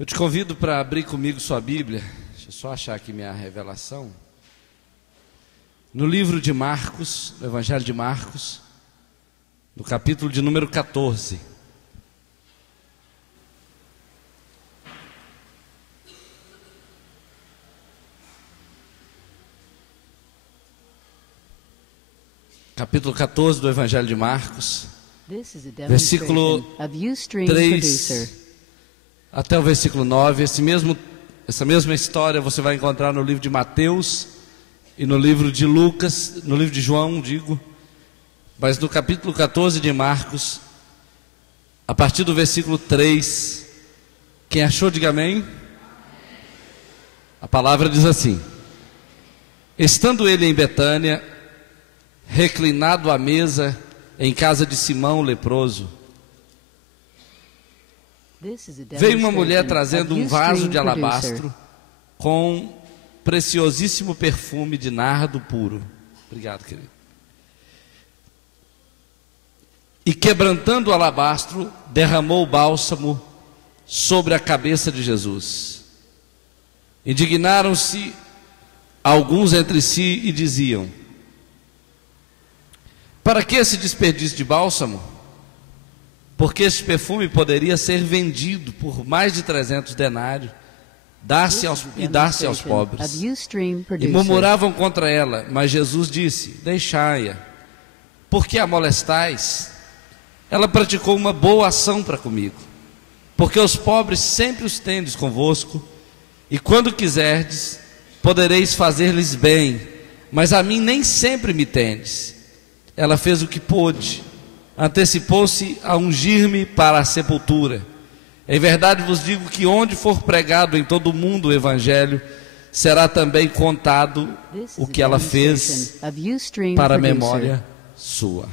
Eu te convido para abrir comigo sua Bíblia. Deixa eu só achar aqui minha revelação. No livro de Marcos, no Evangelho de Marcos, no capítulo de número 14. Capítulo 14 do Evangelho de Marcos, versículo 3 até o versículo 9. Essa mesma história você vai encontrar no livro de Mateus e no livro de Lucas, no livro de João, mas no capítulo 14 de Marcos, a partir do versículo 3, quem achou, diga amém. A palavra diz assim: estando ele em Betânia, reclinado à mesa em casa de Simão o leproso, veio uma mulher trazendo um vaso de alabastro com preciosíssimo perfume de nardo puro. Obrigado, querido. E quebrantando o alabastro, derramou o bálsamo sobre a cabeça de Jesus. Indignaram-se alguns entre si e diziam: para que esse desperdício de bálsamo? Porque este perfume poderia ser vendido por mais de 300 denários, dar-se aos pobres. E murmuravam contra ela, mas Jesus disse: deixai-a, porque a molestais? Ela praticou uma boa ação para comigo, porque os pobres sempre os tendes convosco, e quando quiserdes, podereis fazer-lhes bem, mas a mim nem sempre me tendes. Ela fez o que pôde, antecipou-se a ungir-me para a sepultura. Em verdade vos digo que onde for pregado em todo o mundo o Evangelho, será também contado o que ela fez para a memória sua.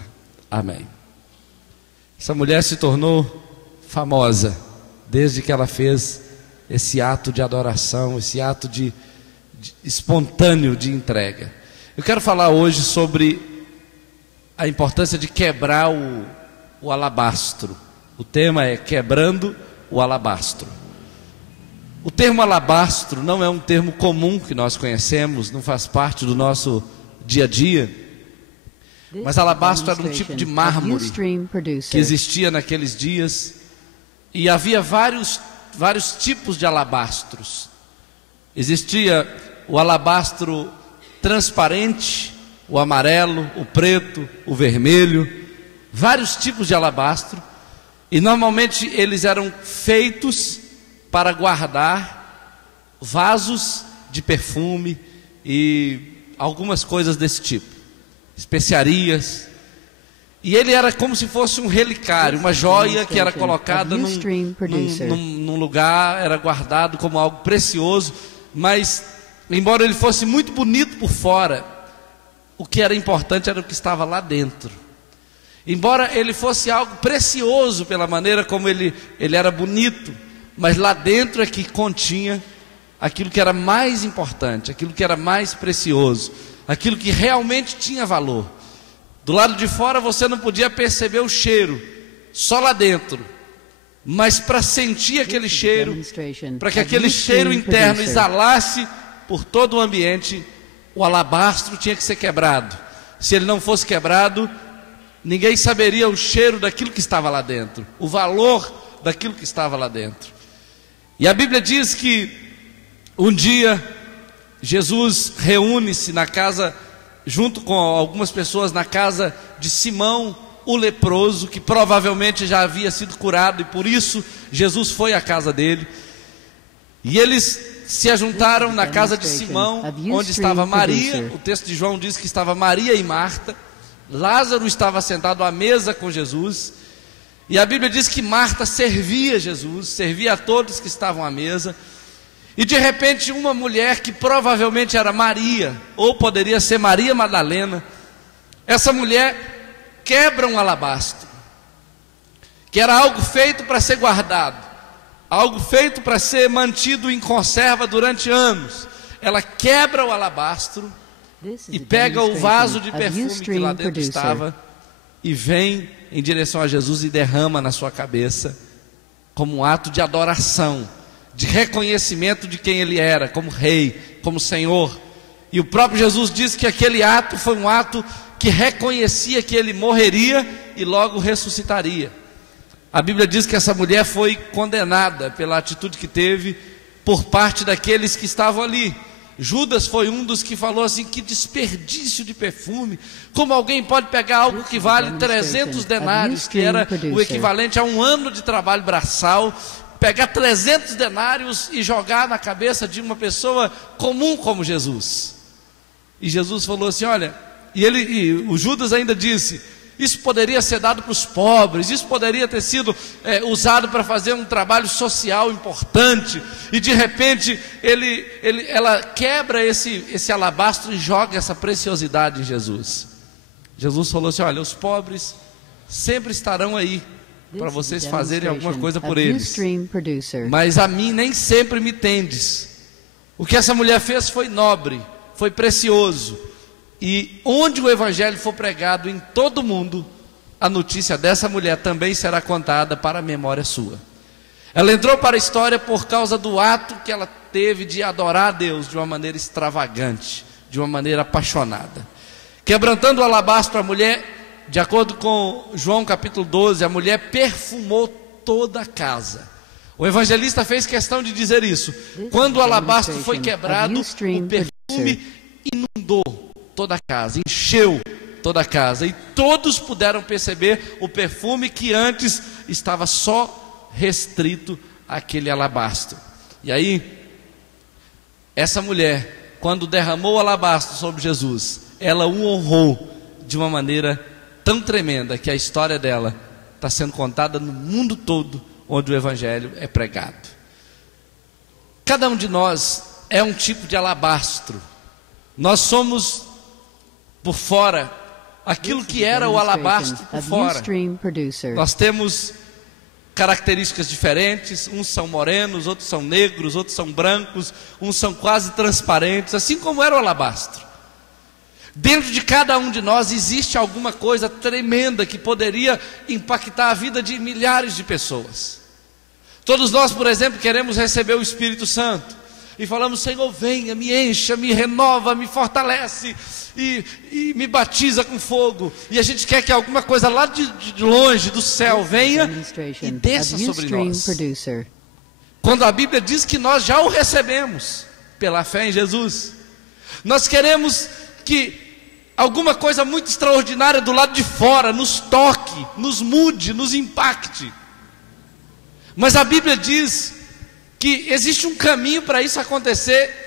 Amém. Essa mulher se tornou famosa desde que ela fez esse ato de adoração, esse ato espontâneo de entrega. Eu quero falar hoje sobre a importância de quebrar o alabastro. O tema é quebrando o alabastro. O termo alabastro não é um termo comum que nós conhecemos, não faz parte do nosso dia a dia. Mas alabastro era um tipo de mármore que existia naqueles dias. E havia vários tipos de alabastros. Existia o alabastro transparente, o amarelo, o preto, o vermelho, vários tipos de alabastro, e normalmente eles eram feitos para guardar vasos de perfume e algumas coisas desse tipo, especiarias, e ele era como se fosse um relicário, uma joia que era colocada num lugar, era guardado como algo precioso, mas embora ele fosse muito bonito por fora, o que era importante era o que estava lá dentro. Embora ele fosse algo precioso pela maneira como ele era bonito, mas lá dentro é que continha aquilo que era mais importante, aquilo que era mais precioso, aquilo que realmente tinha valor. Do lado de fora você não podia perceber o cheiro, só lá dentro. Mas para sentir aquele cheiro, para que aquele cheiro interno exalasse por todo o ambiente, o alabastro tinha que ser quebrado. Se ele não fosse quebrado, ninguém saberia o cheiro daquilo que estava lá dentro, o valor daquilo que estava lá dentro. E a Bíblia diz que um dia Jesus reúne-se na casa, junto com algumas pessoas, na casa de Simão o leproso, que provavelmente já havia sido curado, e por isso Jesus foi à casa dele. E eles se ajuntaram na casa de Simão, onde estava Maria. O texto de João diz que estava Maria e Marta. Lázaro estava sentado à mesa com Jesus. E a Bíblia diz que Marta servia Jesus, servia a todos que estavam à mesa. E de repente uma mulher que provavelmente era Maria, ou poderia ser Maria Madalena, essa mulher quebra um alabastro, que era algo feito para ser guardado, algo feito para ser mantido em conserva durante anos. Ela quebra o alabastro e pega o vaso de perfume que lá dentro estava e vem em direção a Jesus e derrama na sua cabeça, como um ato de adoração, de reconhecimento de quem ele era, como rei, como Senhor. E o próprio Jesus disse que aquele ato foi um ato que reconhecia que ele morreria e logo ressuscitaria. A Bíblia diz que essa mulher foi condenada pela atitude que teve por parte daqueles que estavam ali. Judas foi um dos que falou assim: que desperdício de perfume, como alguém pode pegar algo que vale 300 denários, que era o equivalente a um ano de trabalho braçal, pegar 300 denários e jogar na cabeça de uma pessoa comum como Jesus. E Jesus falou assim: olha, o Judas ainda disse: isso poderia ser dado para os pobres, isso poderia ter sido usado para fazer um trabalho social importante. E de repente ela quebra esse alabastro e joga essa preciosidade em Jesus. Jesus falou assim: olha, os pobres sempre estarão aí para vocês fazerem alguma coisa por eles, mas a mim nem sempre me tendes. O que essa mulher fez foi nobre, foi precioso. E onde o evangelho for pregado em todo o mundo, a notícia dessa mulher também será contada para a memória sua. Ela entrou para a história por causa do ato que ela teve de adorar a Deus de uma maneira extravagante, de uma maneira apaixonada. Quebrantando o alabastro, a mulher, de acordo com João capítulo 12, a mulher perfumou toda a casa. O evangelista fez questão de dizer isso. Quando o alabastro foi quebrado, o perfume inundou toda a casa, encheu toda a casa, e todos puderam perceber o perfume que antes estava só restrito àquele alabastro. E aí, essa mulher, quando derramou o alabastro sobre Jesus, ela o honrou de uma maneira tão tremenda que a história dela está sendo contada no mundo todo onde o evangelho é pregado. Cada um de nós é um tipo de alabastro. Nós somos por fora aquilo que era o alabastro por fora. Nós temos características diferentes, uns são morenos, outros são negros, outros são brancos, uns são quase transparentes, assim como era o alabastro. Dentro de cada um de nós existe alguma coisa tremenda que poderia impactar a vida de milhares de pessoas. Todos nós, por exemplo, queremos receber o Espírito Santo e falamos: Senhor, venha, me encha, me renova, me fortalece e me batiza com fogo. E a gente quer que alguma coisa lá de longe do céu venha e desça sobre nós. Quando a Bíblia diz que nós já o recebemos pela fé em Jesus, nós queremos que alguma coisa muito extraordinária do lado de fora nos toque, nos mude, nos impacte. Mas a Bíblia diz que existe um caminho para isso acontecer,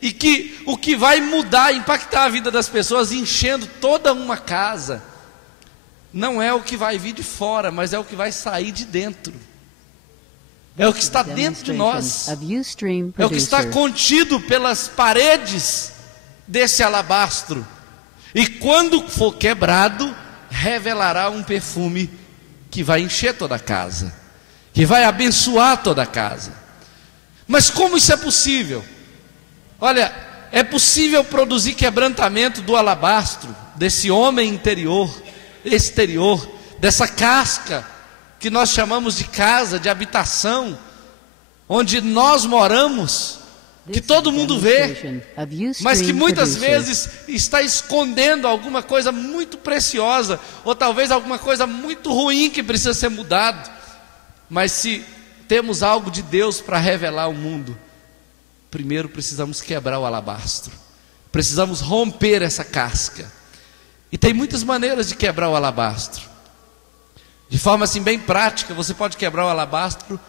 e que o que vai mudar, impactar a vida das pessoas, enchendo toda uma casa, não é o que vai vir de fora, mas é o que vai sair de dentro. É o que está dentro de nós, é o que está contido pelas paredes desse alabastro. E quando for quebrado, revelará um perfume que vai encher toda a casa, que vai abençoar toda a casa. Mas como isso é possível? Olha, é possível produzir quebrantamento do alabastro, desse homem exterior, dessa casca que nós chamamos de casa, de habitação, onde nós moramos, que todo mundo vê, mas que muitas vezes está escondendo alguma coisa muito preciosa, ou talvez alguma coisa muito ruim que precisa ser mudado. Mas se temos algo de Deus para revelar ao mundo, primeiro precisamos quebrar o alabastro, precisamos romper essa casca. E tem muitas maneiras de quebrar o alabastro. De forma assim bem prática, você pode quebrar o alabastro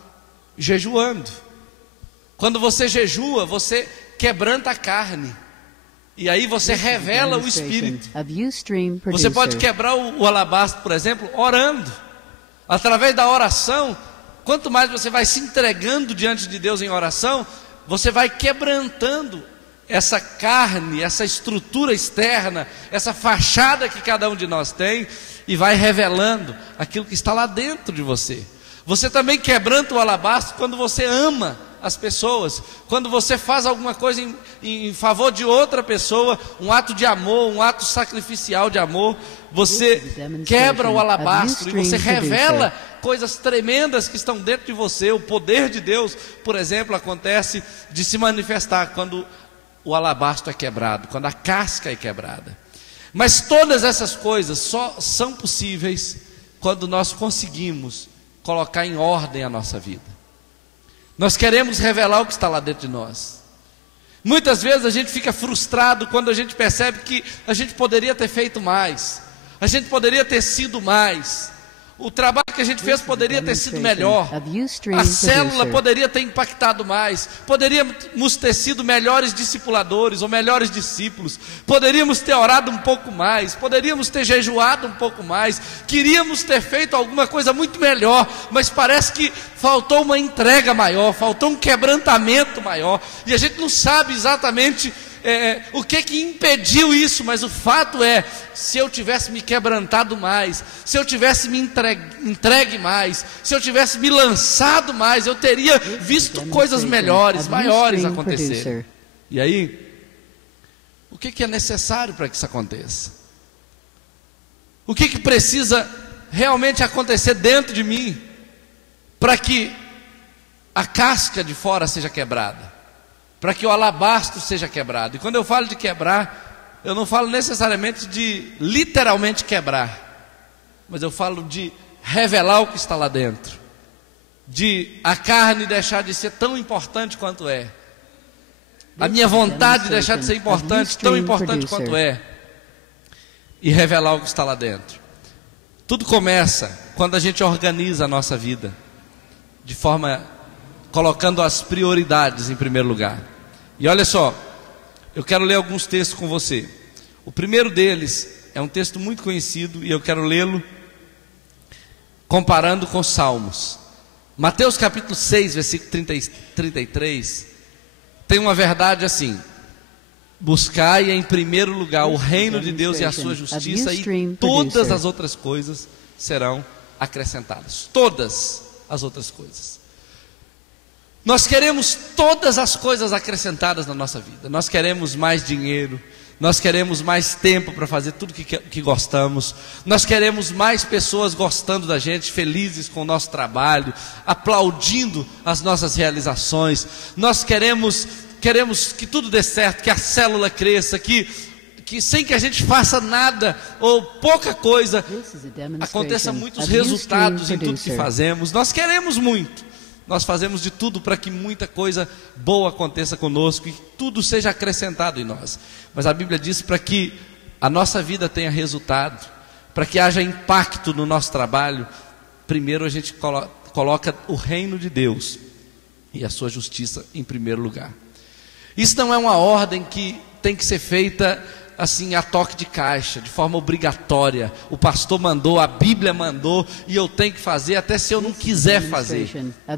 jejuando. Quando você jejua, você quebranta a carne, e aí você revela o Espírito. Você pode quebrar o alabastro, por exemplo, orando. Através da oração, quanto mais você vai se entregando diante de Deus em oração, você vai quebrantando essa carne, essa estrutura externa, essa fachada que cada um de nós tem, e vai revelando aquilo que está lá dentro de você. Você também quebranta o alabastro quando você ama as pessoas. Quando você faz alguma coisa em favor de outra pessoa, um ato de amor, um ato sacrificial de amor, você quebra o alabastro e você revela coisas tremendas que estão dentro de você. O poder de Deus, por exemplo, acontece de se manifestar quando o alabastro é quebrado, quando a casca é quebrada. Mas todas essas coisas só são possíveis quando nós conseguimos colocar em ordem a nossa vida. Nós queremos revelar o que está lá dentro de nós. Muitas vezes a gente fica frustrado quando a gente percebe que a gente poderia ter feito mais, a gente poderia ter sido mais, o trabalho que a gente fez poderia ter sido melhor, a célula poderia ter impactado mais, poderíamos ter sido melhores discipuladores ou melhores discípulos, poderíamos ter orado um pouco mais, poderíamos ter jejuado um pouco mais, queríamos ter feito alguma coisa muito melhor, mas parece que faltou uma entrega maior, faltou um quebrantamento maior, e a gente não sabe exatamente o que impediu isso, mas o fato é, se eu tivesse me quebrantado mais, se eu tivesse me entregue mais, se eu tivesse me lançado mais, eu teria visto coisas melhores, maiores acontecerem. E aí, o que é necessário para que isso aconteça? O que precisa realmente acontecer dentro de mim para que a casca de fora seja quebrada, para que o alabastro seja quebrado? E quando eu falo de quebrar, eu não falo necessariamente de literalmente quebrar, mas eu falo de revelar o que está lá dentro, de a carne deixar de ser tão importante quanto é, a minha vontade deixar de ser importante, tão importante quanto é, e revelar o que está lá dentro. Tudo começa quando a gente organiza a nossa vida de forma, colocando as prioridades em primeiro lugar. E olha só, eu quero ler alguns textos com você. O primeiro deles é um texto muito conhecido e eu quero lê-lo comparando com Salmos. Mateus capítulo 6, versículo 33, tem uma verdade assim: buscai em primeiro lugar o reino de Deus e a sua justiça, e todas as outras coisas serão acrescentadas. Todas as outras coisas. Nós queremos todas as coisas acrescentadas na nossa vida. Nós queremos mais dinheiro, nós queremos mais tempo para fazer tudo que gostamos, nós queremos mais pessoas gostando da gente, felizes com o nosso trabalho, aplaudindo as nossas realizações. Nós queremos que tudo dê certo, que a célula cresça, que sem que a gente faça nada ou pouca coisa, aconteça muitos resultados em tudo que fazemos. Nós queremos muito. Nós fazemos de tudo para que muita coisa boa aconteça conosco e tudo seja acrescentado em nós. Mas a Bíblia diz, para que a nossa vida tenha resultado, para que haja impacto no nosso trabalho, primeiro a gente coloca o reino de Deus e a sua justiça em primeiro lugar. Isso não é uma ordem que tem que ser feita assim a toque de caixa, de forma obrigatória. O pastor mandou, a Bíblia mandou, e eu tenho que fazer, até se eu não quiser fazer.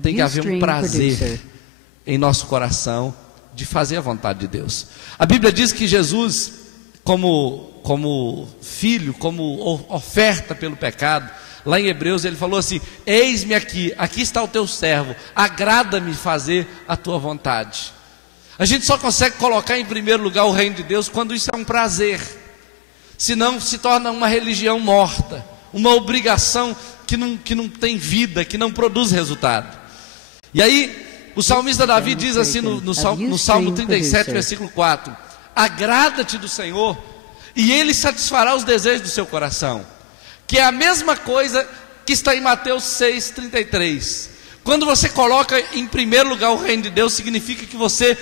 Tem que haver um prazer em nosso coração de fazer a vontade de Deus. A Bíblia diz que Jesus, como filho, como oferta pelo pecado, lá em Hebreus ele falou assim: eis-me aqui está o teu servo, agrada-me fazer a tua vontade. A gente só consegue colocar em primeiro lugar o reino de Deus quando isso é um prazer, senão se torna uma religião morta, uma obrigação que não tem vida, que não produz resultado. E aí o salmista Davi diz assim no Salmo 37, versículo 4: agrada-te do Senhor e Ele satisfará os desejos do seu coração, que é a mesma coisa que está em Mateus 6, 33. Quando você coloca em primeiro lugar o reino de Deus, significa que você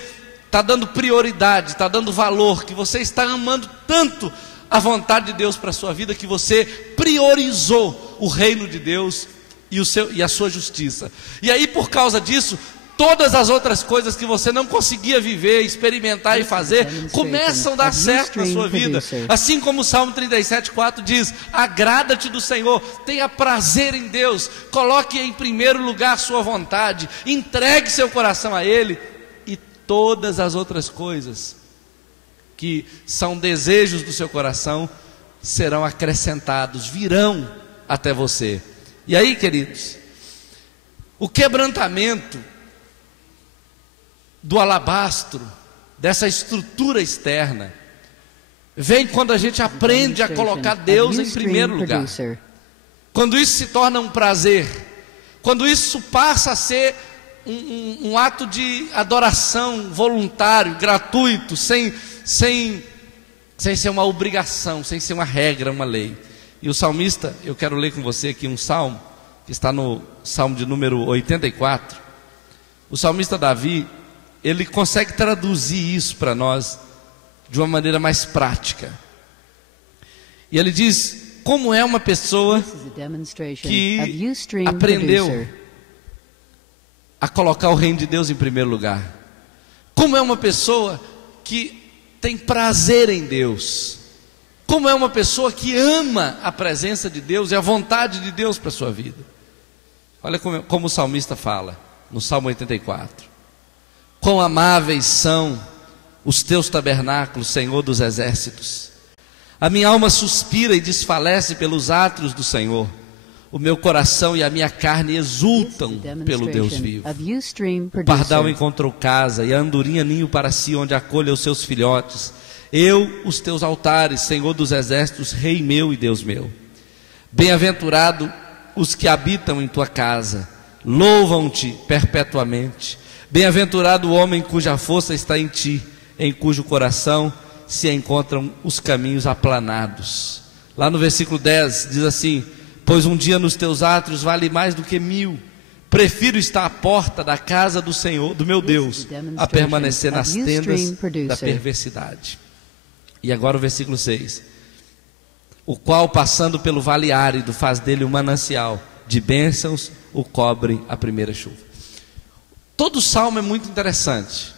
está dando prioridade, está dando valor, que você está amando tanto a vontade de Deus para a sua vida, que você priorizou o reino de Deus e a sua justiça. E aí, por causa disso, todas as outras coisas que você não conseguia viver, experimentar e fazer, começam a dar certo na sua vida. Assim como o Salmo 37, 4 diz: agrada-te do Senhor, tenha prazer em Deus, coloque em primeiro lugar a sua vontade, entregue seu coração a Ele, e todas as outras coisas que são desejos do seu coração serão acrescentados, virão até você. E aí, queridos, o quebrantamento do alabastro, dessa estrutura externa, vem quando a gente aprende a colocar Deus em primeiro lugar. Quando isso se torna um prazer, quando isso passa a ser um ato de adoração voluntário, gratuito, sem ser uma obrigação, sem ser uma regra, uma lei. E o salmista, eu quero ler com você aqui um salmo, que está no salmo de número 84. O salmista Davi, ele consegue traduzir isso para nós de uma maneira mais prática. E ele diz: como é uma pessoa que aprendeu a colocar o reino de Deus em primeiro lugar? Como é uma pessoa que tem prazer em Deus? Como é uma pessoa que ama a presença de Deus e a vontade de Deus para a sua vida? Olha como o salmista fala no Salmo 84: quão amáveis são os teus tabernáculos, Senhor dos exércitos. A minha alma suspira e desfalece pelos átrios do Senhor. O meu coração e a minha carne exultam pelo Deus vivo. O pardal encontrou casa e a andorinha ninho para si, onde acolha os seus filhotes. Eu, os teus altares, Senhor dos exércitos, Rei meu e Deus meu. Bem-aventurado os que habitam em tua casa, louvam-te perpetuamente. Bem-aventurado o homem cuja força está em ti, em cujo coração se encontram os caminhos aplanados. Lá no versículo 10 diz assim: pois um dia nos teus átrios vale mais do que 1000. Prefiro estar à porta da casa do Senhor, do meu Deus, a permanecer nas tendas da perversidade. E agora o versículo 6: o qual, passando pelo vale árido, faz dele um manancial de bênçãos, o cobre a primeira chuva. Todo o salmo é muito interessante,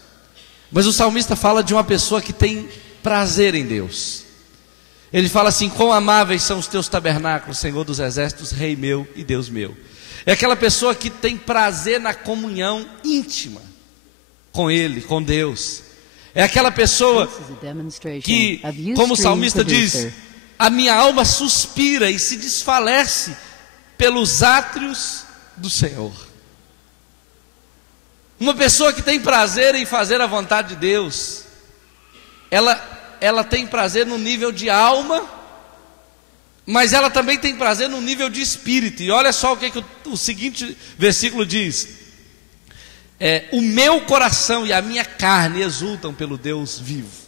mas o salmista fala de uma pessoa que tem prazer em Deus. Ele fala assim: quão amáveis são os teus tabernáculos, Senhor dos exércitos, Rei meu e Deus meu. É aquela pessoa que tem prazer na comunhão íntima com Ele, com Deus. É aquela pessoa que, como o salmista diz, a minha alma suspira e se desfalece pelos átrios do Senhor. Uma pessoa que tem prazer em fazer a vontade de Deus, ela tem prazer no nível de alma, mas ela também tem prazer no nível de espírito. E olha só o que o seguinte versículo diz: o meu coração e a minha carne exultam pelo Deus vivo.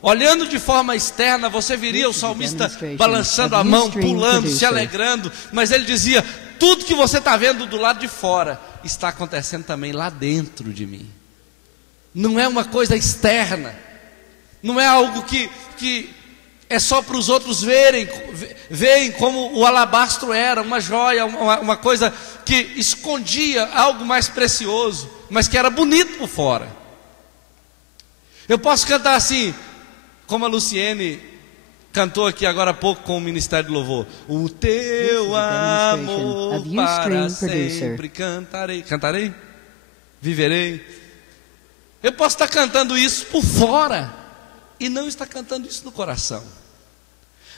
Olhando de forma externa, você viria o salmista balançando a mão, pulando, se alegrando, mas ele dizia: tudo que você está vendo do lado de fora está acontecendo também lá dentro de mim. Não é uma coisa externa, não é algo que é só para os outros verem como o alabastro era, uma joia, uma coisa que escondia algo mais precioso, mas que era bonito por fora. Eu posso cantar assim, como a Luciene cantou aqui agora há pouco com o Ministério de Louvor: o teu amor para sempre cantarei, viverei. Eu posso estar cantando isso por fora e não estar cantando isso no coração.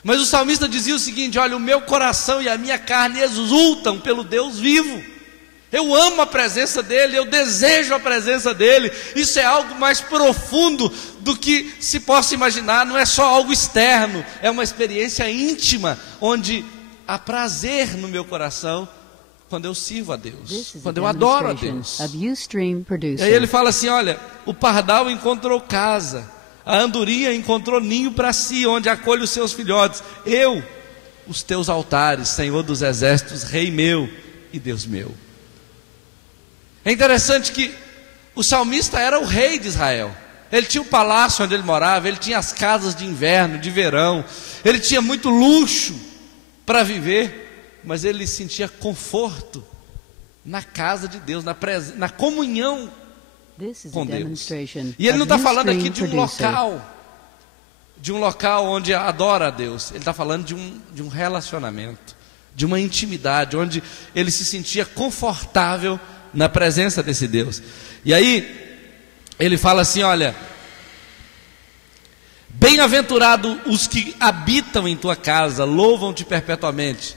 Mas o salmista dizia o seguinte: olha, o meu coração e a minha carne exultam pelo Deus vivo. Eu amo a presença dEle, eu desejo a presença dEle. Isso é algo mais profundo do que se possa imaginar. Não é só algo externo, é uma experiência íntima, onde há prazer no meu coração quando eu sirvo a Deus, quando eu adoro a Deus. E aí ele fala assim: olha, o pardal encontrou casa, a andorinha encontrou ninho para si, onde acolhe os seus filhotes. Eu, os teus altares, Senhor dos exércitos, Rei meu e Deus meu. É interessante que o salmista era o rei de Israel. Ele tinha o palácio onde ele morava, ele tinha as casas de inverno, de verão, ele tinha muito luxo para viver, mas ele sentia conforto na casa de Deus, na comunhão com Deus. E ele não está falando aqui de um local onde adora a Deus. Ele está falando de um relacionamento, de uma intimidade, onde ele se sentia confortável na presença desse Deus. E aí ele fala assim: olha, bem-aventurado os que habitam em tua casa, louvam-te perpetuamente.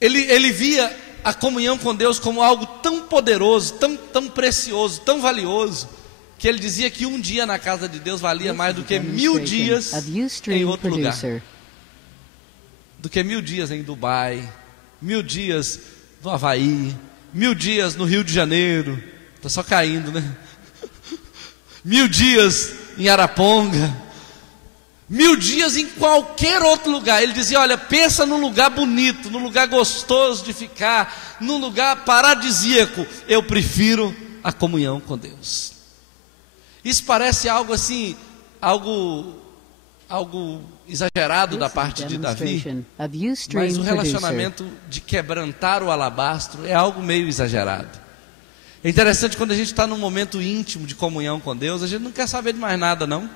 Ele via a comunhão com Deus como algo tão poderoso, tão precioso, tão valioso, que ele dizia que um dia na casa de Deus valia mais do que 1000 dias em outro lugar. Do que 1000 dias em Dubai, 1000 dias no Havaí, 1000 dias no Rio de Janeiro, está só caindo, né? 1000 dias em Araponga, 1000 dias em qualquer outro lugar. Ele dizia, olha, pensa num lugar bonito, num lugar gostoso de ficar, num lugar paradisíaco. Eu prefiro a comunhão com Deus. Isso parece algo assim, algo exagerado da parte de Davi, mas o relacionamento de quebrantar o alabastro é algo meio exagerado. É interessante quando a gente está num momento íntimo de comunhão com Deus, a gente não quer saber de mais nada, não.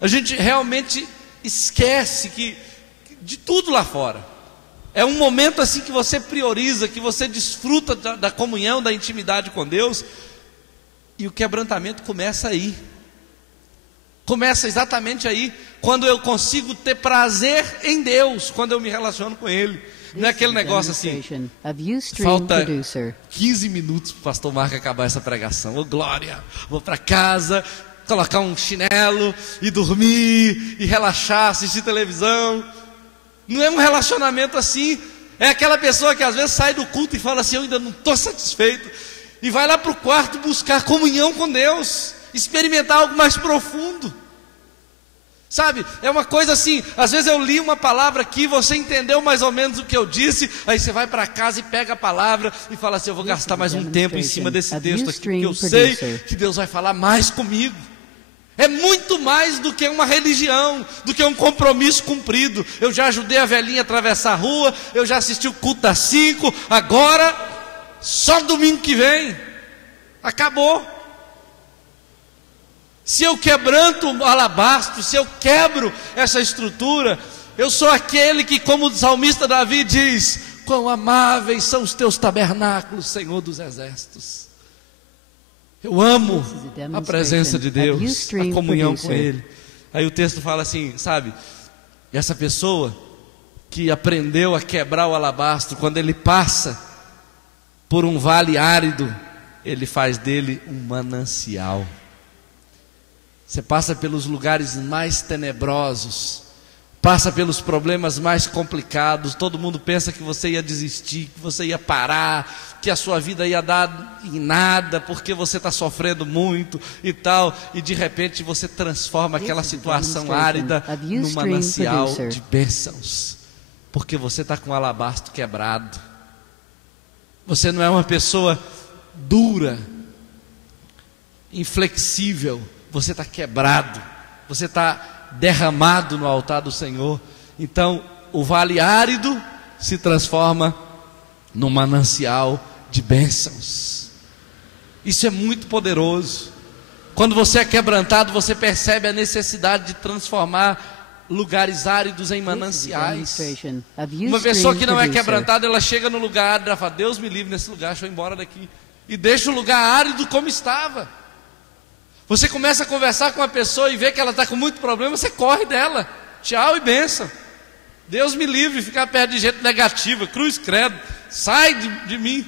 A gente realmente esquece de tudo lá fora. É um momento assim que você prioriza, que você desfruta da comunhão, da intimidade com Deus, e o quebrantamento começa aí. Começa exatamente aí, quando eu consigo ter prazer em Deus, quando eu me relaciono com Ele. Não é aquele negócio assim, falta 15 minutos para o pastor Marco acabar essa pregação. Ô glória, vou para casa, colocar um chinelo e dormir, e relaxar, assistir televisão. Não é um relacionamento assim. É aquela pessoa que às vezes sai do culto e fala assim, eu ainda não estou satisfeito, e vai lá para o quarto buscar comunhão com Deus, experimentar algo mais profundo. Sabe, é uma coisa assim, às vezes eu li uma palavra aqui, você entendeu mais ou menos o que eu disse, aí você vai para casa e pega a palavra e fala assim, eu vou gastar mais um tempo em cima desse texto aqui, porque eu sei que Deus vai falar mais comigo. É muito mais do que uma religião, do que um compromisso cumprido. Eu já ajudei a velhinha a atravessar a rua, eu já assisti o culto das 5, agora, só domingo que vem, acabou. Se eu quebranto o alabastro, se eu quebro essa estrutura, eu sou aquele que, como o salmista Davi diz, quão amáveis são os teus tabernáculos, Senhor dos exércitos. Eu amo a presença de Deus, a comunhão com Ele. Aí o texto fala assim, sabe, essa pessoa que aprendeu a quebrar o alabastro, quando ele passa por um vale árido, ele faz dele um manancial. Você passa pelos lugares mais tenebrosos, passa pelos problemas mais complicados, todo mundo pensa que você ia desistir, que você ia parar, que a sua vida ia dar em nada, porque você está sofrendo muito e tal, e de repente você transforma aquela situação árida num manancial de bênçãos, porque você está com o alabastro quebrado. Você não é uma pessoa dura, inflexível, você está quebrado, você está derramado no altar do Senhor. Então o vale árido se transforma num manancial de bênçãos. Isso é muito poderoso. Quando você é quebrantado, você percebe a necessidade de transformar lugares áridos em mananciais. Uma pessoa que não é quebrantada, ela chega no lugar árido, ela fala, Deus me livre nesse lugar, deixa eu ir embora daqui, e deixa o lugar árido como estava. Você começa a conversar com uma pessoa e vê que ela está com muito problema, você corre dela, tchau e bênção. Deus me livre de ficar perto de gente negativa, cruz credo, sai de mim.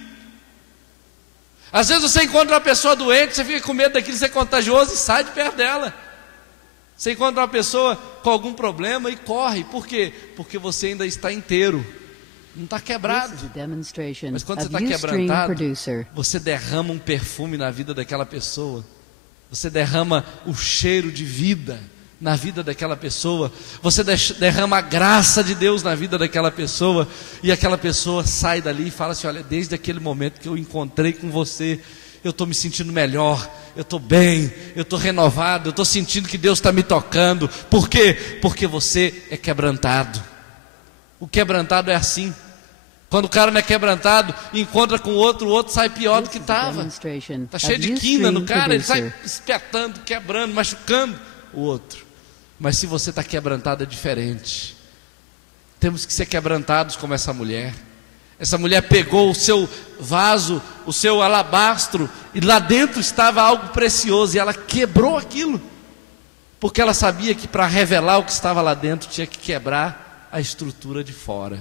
Às vezes você encontra uma pessoa doente, você fica com medo daquilo ser contagioso e sai de perto dela. Você encontra uma pessoa com algum problema e corre, por quê? Porque você ainda está inteiro, não está quebrado. Mas quando você está quebrantado, você derrama um perfume na vida daquela pessoa. Você derrama o cheiro de vida na vida daquela pessoa. Você derrama a graça de Deus na vida daquela pessoa. E aquela pessoa sai dali e fala assim, olha, desde aquele momento que eu encontrei com você, eu estou me sentindo melhor, eu estou bem, eu estou renovado, eu estou sentindo que Deus está me tocando. Por quê? Porque você é quebrantado. O quebrantado é assim. Quando o cara não é quebrantado, encontra com o outro sai pior do que estava. Está cheio de quina no cara, ele sai espetando, quebrando, machucando o outro. Mas se você está quebrantado é diferente. Temos que ser quebrantados como essa mulher. Essa mulher pegou o seu vaso, o seu alabastro, e lá dentro estava algo precioso, e ela quebrou aquilo, porque ela sabia que para revelar o que estava lá dentro tinha que quebrar a estrutura de fora.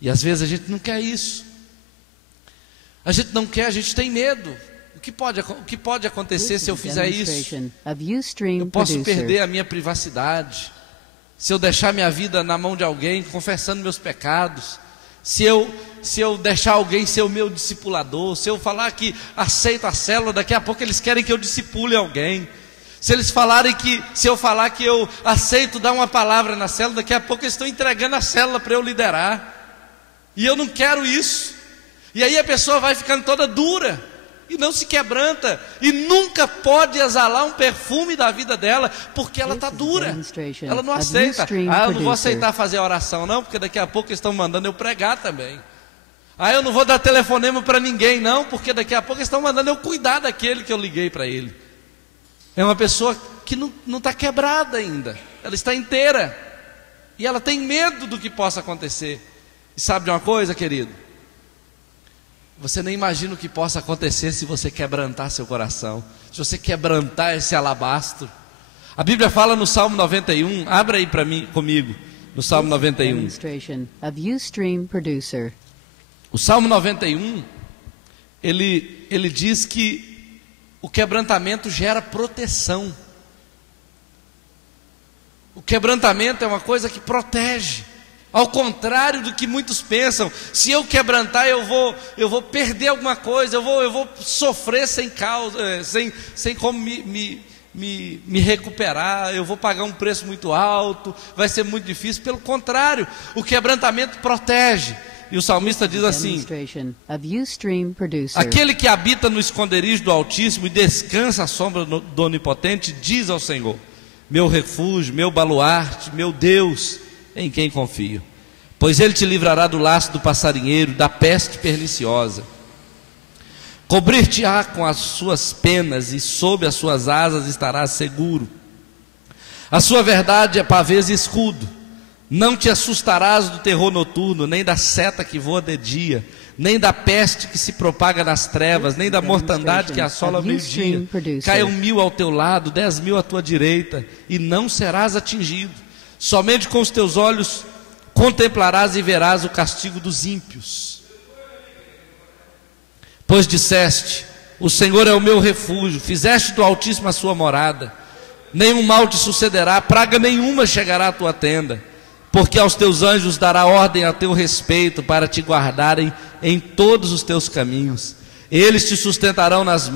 E às vezes a gente não quer isso. A gente não quer, a gente tem medo. O que pode acontecer se eu fizer isso? Eu posso perder a minha privacidade. Se eu deixar minha vida na mão de alguém, confessando meus pecados. Se eu deixar alguém ser o meu discipulador. Se eu falar que aceito a célula, daqui a pouco eles querem que eu discipule alguém. Se eu falar que eu aceito dar uma palavra na célula, daqui a pouco eles estão entregando a célula para eu liderar. E eu não quero isso. E aí a pessoa vai ficando toda dura e não se quebranta, e nunca pode exalar um perfume da vida dela, porque ela está dura, ela não aceita. Eu não vou aceitar fazer a oração não, porque daqui a pouco eles estão mandando eu pregar também. Eu não vou dar telefonema para ninguém não, porque daqui a pouco eles estão mandando eu cuidar daquele que eu liguei para ele. É uma pessoa que não está quebrada ainda, ela está inteira, e ela tem medo do que possa acontecer. E sabe de uma coisa, querido? Você nem imagina o que possa acontecer se você quebrantar seu coração, se você quebrantar esse alabastro. A Bíblia fala no Salmo 91, abra aí para mim, comigo, no Salmo 91. O Salmo 91, ele diz que o quebrantamento gera proteção. O quebrantamento é uma coisa que protege. Ao contrário do que muitos pensam, se eu quebrantar eu vou perder alguma coisa, eu vou sofrer sem causa, sem como me recuperar, eu vou pagar um preço muito alto, vai ser muito difícil. Pelo contrário, o quebrantamento protege. E o salmista diz assim: aquele que habita no esconderijo do Altíssimo e descansa à sombra do Onipotente, diz ao Senhor: meu refúgio, meu baluarte, meu Deus, em quem confio. Pois ele te livrará do laço do passarinheiro, da peste perniciosa. Cobrir-te-á com as suas penas, e sob as suas asas estarás seguro. A sua verdade é pavês e escudo. Não te assustarás do terror noturno, nem da seta que voa de dia, nem da peste que se propaga nas trevas, nem da mortandade que assola ao meio-dia. Caiam 1000 ao teu lado, 10.000 à tua direita, e não serás atingido. Somente com os teus olhos contemplarás e verás o castigo dos ímpios. Pois disseste: o Senhor é o meu refúgio, fizeste do Altíssimo a sua morada. Nenhum mal te sucederá, praga nenhuma chegará à tua tenda, porque aos teus anjos dará ordem a teu respeito, para te guardarem em todos os teus caminhos. Eles te sustentarão nas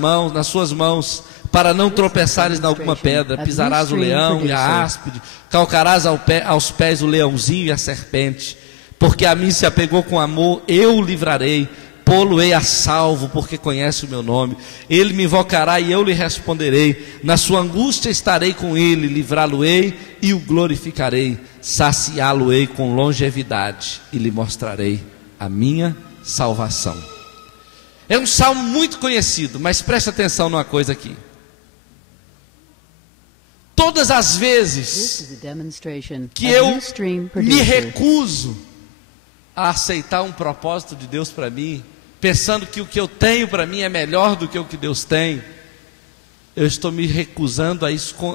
suas mãos, para não tropeçares em alguma pedra. Pisarás o leão e a áspide, calcarás aos pés o leãozinho e a serpente. Porque a mim se apegou com amor, eu o livrarei, pô-lo-ei a salvo, porque conhece o meu nome. Ele me invocará e eu lhe responderei. Na sua angústia estarei com ele, livrá-lo-ei e o glorificarei. Saciá-lo-ei com longevidade e lhe mostrarei a minha salvação. É um salmo muito conhecido, mas preste atenção numa coisa aqui. Todas as vezes que eu me recuso a aceitar um propósito de Deus para mim, pensando que o que eu tenho para mim é melhor do que o que Deus tem, eu estou me recusando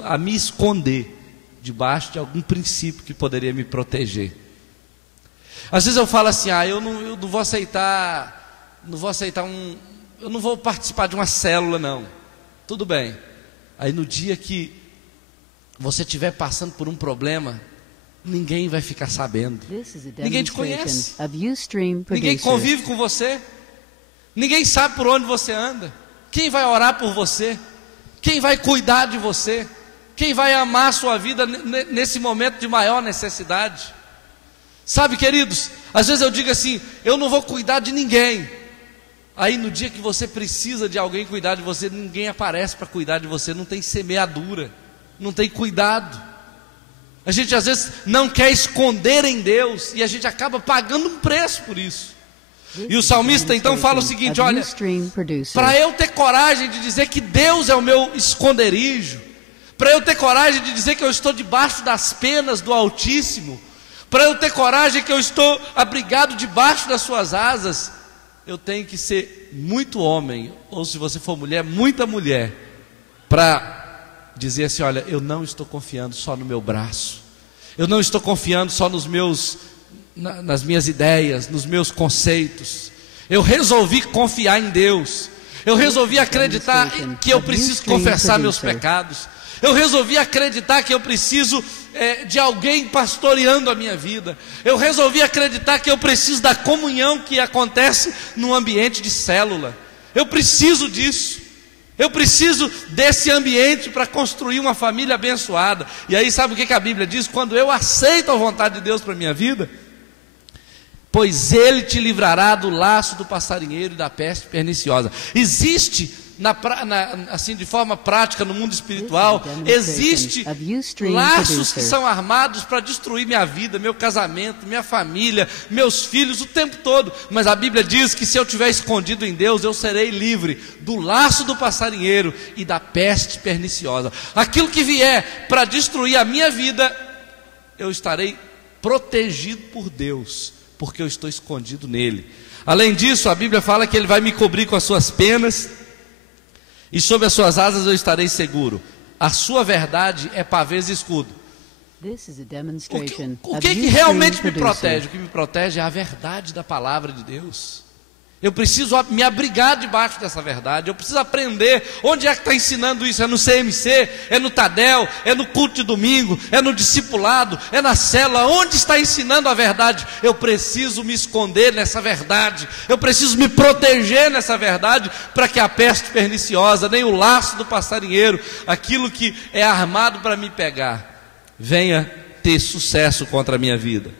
a me esconder debaixo de algum princípio que poderia me proteger. Às vezes eu falo assim: eu não vou aceitar, eu não vou participar de uma célula não. Tudo bem. Aí no dia que você estiver passando por um problema, ninguém vai ficar sabendo. Ninguém te conhece. Ninguém convive com você. Ninguém sabe por onde você anda. Quem vai orar por você? Quem vai cuidar de você? Quem vai amar a sua vida nesse momento de maior necessidade? Sabe, queridos, às vezes eu digo assim: eu não vou cuidar de ninguém. Aí no dia que você precisa de alguém cuidar de você, ninguém aparece para cuidar de você. Não tem semeadura, não tem cuidado. A gente às vezes não quer esconder em Deus, e a gente acaba pagando um preço por isso. E o salmista então fala o seguinte: olha, para eu ter coragem de dizer que Deus é o meu esconderijo, para eu ter coragem de dizer que eu estou debaixo das penas do Altíssimo, para eu ter coragem que eu estou abrigado debaixo das suas asas, eu tenho que ser muito homem, ou se você for mulher, muita mulher, para dizer assim: olha, eu não estou confiando só no meu braço, eu não estou confiando só nas minhas ideias, nos meus conceitos. Eu resolvi confiar em Deus. Eu resolvi acreditar que eu preciso confessar meus pecados. Eu resolvi acreditar que eu preciso de alguém pastoreando a minha vida. Eu resolvi acreditar que eu preciso da comunhão que acontece num ambiente de célula. Eu preciso disso. Eu preciso desse ambiente para construir uma família abençoada. E aí sabe o que a Bíblia diz? Quando eu aceito a vontade de Deus para a minha vida, pois Ele te livrará do laço do passarinheiro e da peste perniciosa. Existe, assim de forma prática no mundo espiritual, existe laços que são armados para destruir minha vida, meu casamento, minha família, meus filhos, o tempo todo. Mas a Bíblia diz que se eu estiver escondido em Deus, eu serei livre do laço do passarinheiro e da peste perniciosa. Aquilo que vier para destruir a minha vida, eu estarei protegido por Deus, porque eu estou escondido nele. Além disso, a Bíblia fala que Ele vai me cobrir com as suas penas, e sob as suas asas eu estarei seguro. A sua verdade é pavês e escudo. O que realmente me protege? O que me protege é a verdade da palavra de Deus. Eu preciso me abrigar debaixo dessa verdade. Eu preciso aprender. Onde é que está ensinando isso? É no CMC? É no Tadel? É no culto de domingo? É no discipulado? É na célula? Onde está ensinando a verdade? Eu preciso me esconder nessa verdade. Eu preciso me proteger nessa verdade, para que a peste perniciosa, nem o laço do passarinheiro, aquilo que é armado para me pegar, venha ter sucesso contra a minha vida.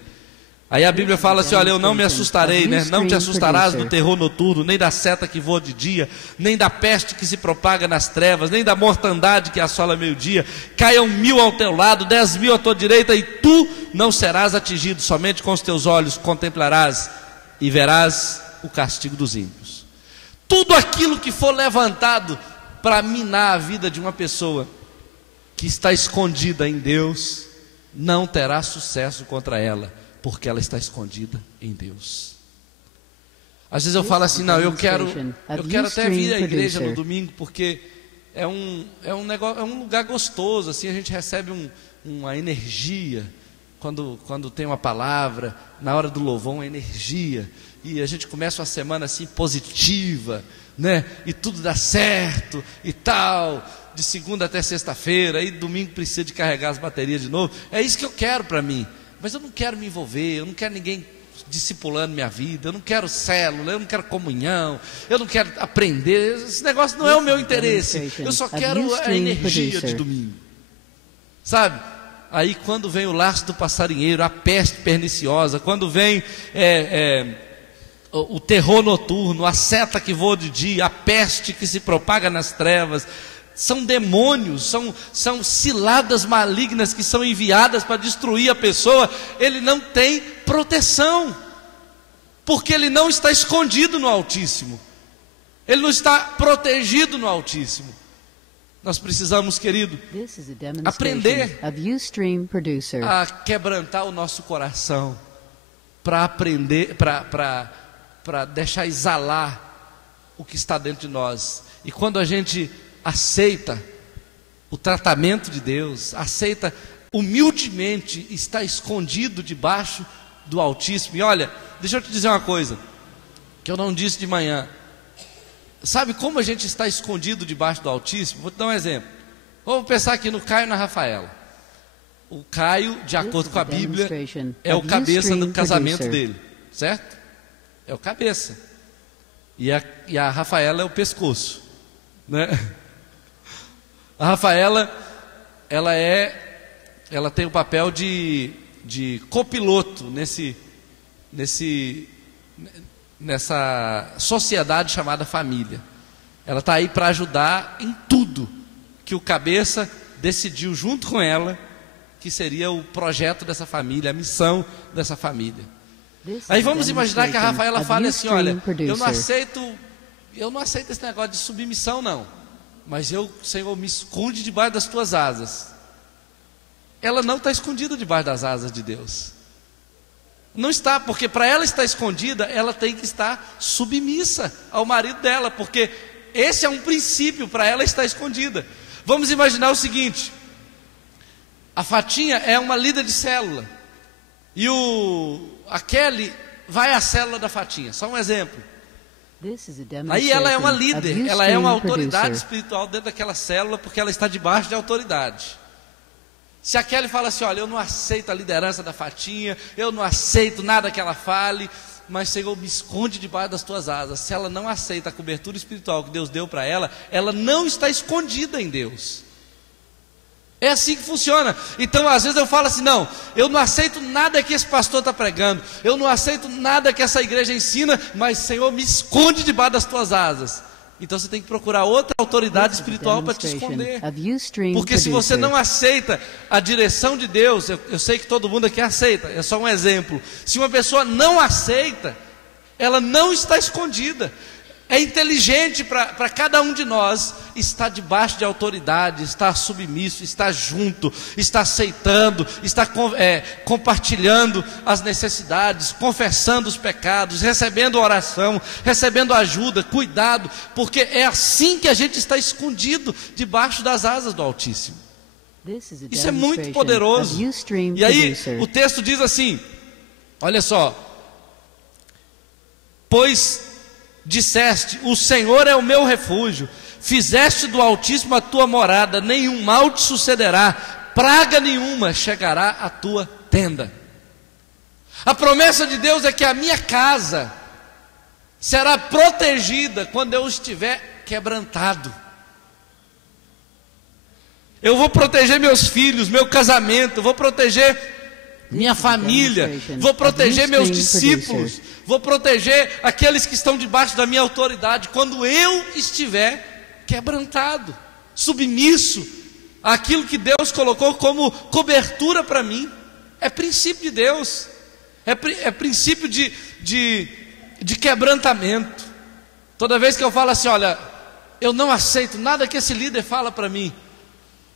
Aí a Bíblia fala assim, olha, eu não me assustarei, né? Não te assustarás do terror noturno, nem da seta que voa de dia, nem da peste que se propaga nas trevas, nem da mortandade que assola meio-dia. Caiam 1000 ao teu lado, 10.000 à tua direita, e tu não serás atingido. Somente com os teus olhos contemplarás e verás o castigo dos ímpios. Tudo aquilo que for levantado para minar a vida de uma pessoa que está escondida em Deus, não terá sucesso contra ela, porque ela está escondida em Deus. Às vezes eu falo assim, não, eu quero até vir à igreja no domingo, porque é um lugar gostoso, assim, a gente recebe uma energia, quando tem uma palavra, na hora do louvor, uma energia, e a gente começa uma semana assim, positiva, né, e tudo dá certo, e tal, de segunda até sexta-feira, aí domingo precisa de carregar as baterias de novo. É isso que eu quero para mim. Mas eu não quero me envolver, eu não quero ninguém discipulando minha vida, eu não quero célula, eu não quero comunhão, eu não quero aprender, esse negócio não é o meu interesse, eu só quero a energia de domingo, sabe? Aí quando vem o laço do passarinheiro, a peste perniciosa, quando vem o terror noturno, a seta que voa de dia, a peste que se propaga nas trevas, são demônios, são ciladas malignas que são enviadas para destruir a pessoa. Ele não tem proteção, porque ele não está escondido no Altíssimo, ele não está protegido no Altíssimo. Nós precisamos, querido, aprender a quebrantar o nosso coração, para aprender, para deixar exalar o que está dentro de nós. E quando a gente aceita o tratamento de Deus, aceita humildemente estar escondido debaixo do Altíssimo. E olha, deixa eu te dizer uma coisa que eu não disse de manhã. Sabe como a gente está escondido debaixo do Altíssimo? Vou te dar um exemplo. Vamos pensar aqui no Caio e na Rafaela. O Caio, de acordo com a Bíblia, é o cabeça do casamento dele, certo? É o cabeça. E a Rafaela é o pescoço, né? A Rafaela, ela tem o papel de copiloto nessa sociedade chamada família. Ela está aí para ajudar em tudo que o cabeça decidiu junto com ela, que seria o projeto dessa família, a missão dessa família. Aí vamos imaginar que a Rafaela fale assim, olha, eu não aceito esse negócio de submissão não, mas Senhor, me esconde debaixo das tuas asas. Ela não está escondida debaixo das asas de Deus. Não está, porque para ela estar escondida, ela tem que estar submissa ao marido dela, porque esse é um princípio para ela estar escondida. Vamos imaginar o seguinte: a Fatinha é uma líder de célula, e a Kelly vai à célula da Fatinha, só um exemplo. Aí ela é uma líder, ela é uma autoridade espiritual dentro daquela célula, porque ela está debaixo de autoridade. Se a Kelly fala assim, olha, eu não aceito a liderança da Fatinha, eu não aceito nada que ela fale, mas Senhor, me esconde debaixo das tuas asas. Se ela não aceita a cobertura espiritual que Deus deu para ela, ela não está escondida em Deus. É assim que funciona. Então às vezes eu falo assim, não, eu não aceito nada que esse pastor está pregando, eu não aceito nada que essa igreja ensina, mas Senhor, me esconde debaixo das tuas asas. Então você tem que procurar outra autoridade espiritual para te esconder. Porque se você não aceita a direção de Deus, eu sei que todo mundo aqui aceita, é só um exemplo. Se uma pessoa não aceita, ela não está escondida. É inteligente para cada um de nós estar debaixo de autoridade, estar submisso, estar junto, estar aceitando, estar compartilhando as necessidades, confessando os pecados, recebendo oração, recebendo ajuda, cuidado, porque é assim que a gente está escondido debaixo das asas do Altíssimo. Isso é muito poderoso. E aí o texto diz assim, olha só, pois disseste, o Senhor é o meu refúgio, fizeste do Altíssimo a tua morada, nenhum mal te sucederá, praga nenhuma chegará à tua tenda. A promessa de Deus é que a minha casa será protegida quando eu estiver quebrantado. Eu vou proteger meus filhos, meu casamento, vou proteger minha família, vou proteger meus discípulos, vou proteger aqueles que estão debaixo da minha autoridade, quando eu estiver quebrantado, submisso àquilo que Deus colocou como cobertura para mim. É princípio de Deus, é princípio de quebrantamento. Toda vez que eu falo assim, olha, eu não aceito nada que esse líder fala para mim,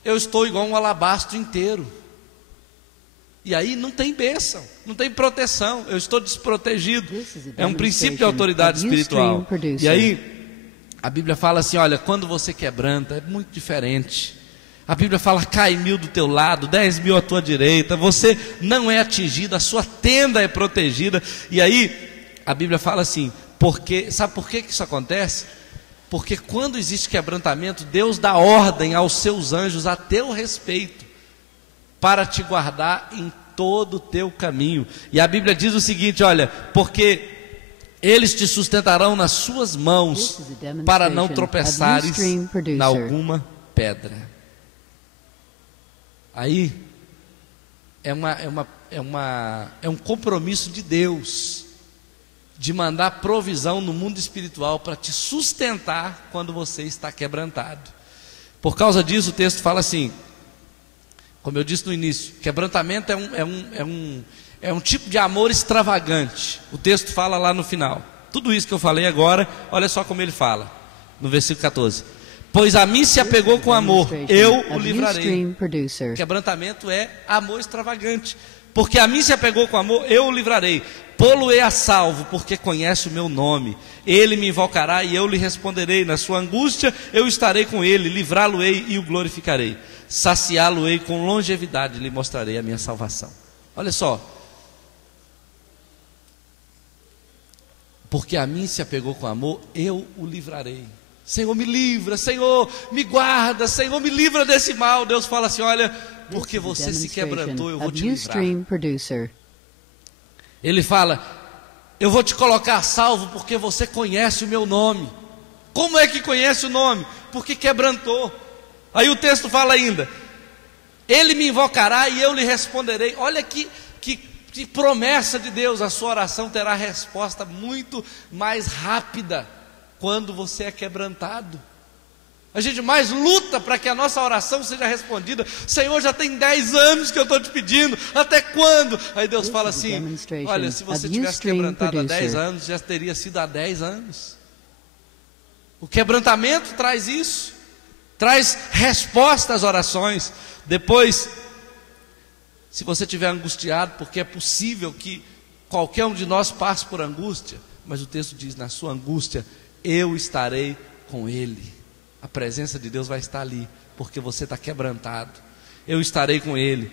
eu estou igual um alabastro inteiro. E aí não tem bênção, não tem proteção, eu estou desprotegido. É um princípio de autoridade espiritual. E aí a Bíblia fala assim, olha, quando você quebranta, é muito diferente. A Bíblia fala, cai 1000 do teu lado, 10.000 à tua direita, você não é atingido, a sua tenda é protegida. E aí a Bíblia fala assim, sabe por que isso acontece? Porque quando existe quebrantamento, Deus dá ordem aos seus anjos a teu respeito, para te guardar em todo o teu caminho. E a Bíblia diz o seguinte, olha, porque eles te sustentarão nas suas mãos, para não tropeçares em alguma pedra. Aí é um compromisso de Deus, de mandar provisão no mundo espiritual para te sustentar quando você está quebrantado. Por causa disso o texto fala assim, como eu disse no início, quebrantamento é um tipo de amor extravagante. O texto fala lá no final. Tudo isso que eu falei agora, olha só como ele fala, no versículo 14. Pois a mim se apegou com amor, eu o livrarei. Quebrantamento é amor extravagante. Porque a mim se apegou com amor, eu o livrarei. Pô-lo-ei a salvo, porque conhece o meu nome. Ele me invocará e eu lhe responderei. Na sua angústia eu estarei com ele, livrá-lo-ei e o glorificarei. Saciá-lo-ei com longevidade, lhe mostrarei a minha salvação. Olha só. Porque a mim se apegou com amor, eu o livrarei. Senhor, me livra, Senhor, me guarda, Senhor, me livra desse mal. Deus fala assim, olha, porque você se quebrantou, eu vou te livrar. Ele fala, eu vou te colocar a salvo porque você conhece o meu nome. Como é que conhece o nome? Porque quebrantou. Aí o texto fala ainda, ele me invocará e eu lhe responderei. Olha que promessa de Deus, a sua oração terá resposta muito mais rápida quando você é quebrantado. A gente mais luta para que a nossa oração seja respondida. Senhor, já tem 10 anos que eu estou te pedindo, até quando? Aí Deus fala assim, olha, se você tivesse quebrantado há 10 anos, já teria sido há 10 anos. O quebrantamento traz isso, traz resposta às orações. Depois, se você estiver angustiado, porque é possível que qualquer um de nós passe por angústia, mas o texto diz, na sua angústia, eu estarei com ele. A presença de Deus vai estar ali, porque você está quebrantado. Eu estarei com ele.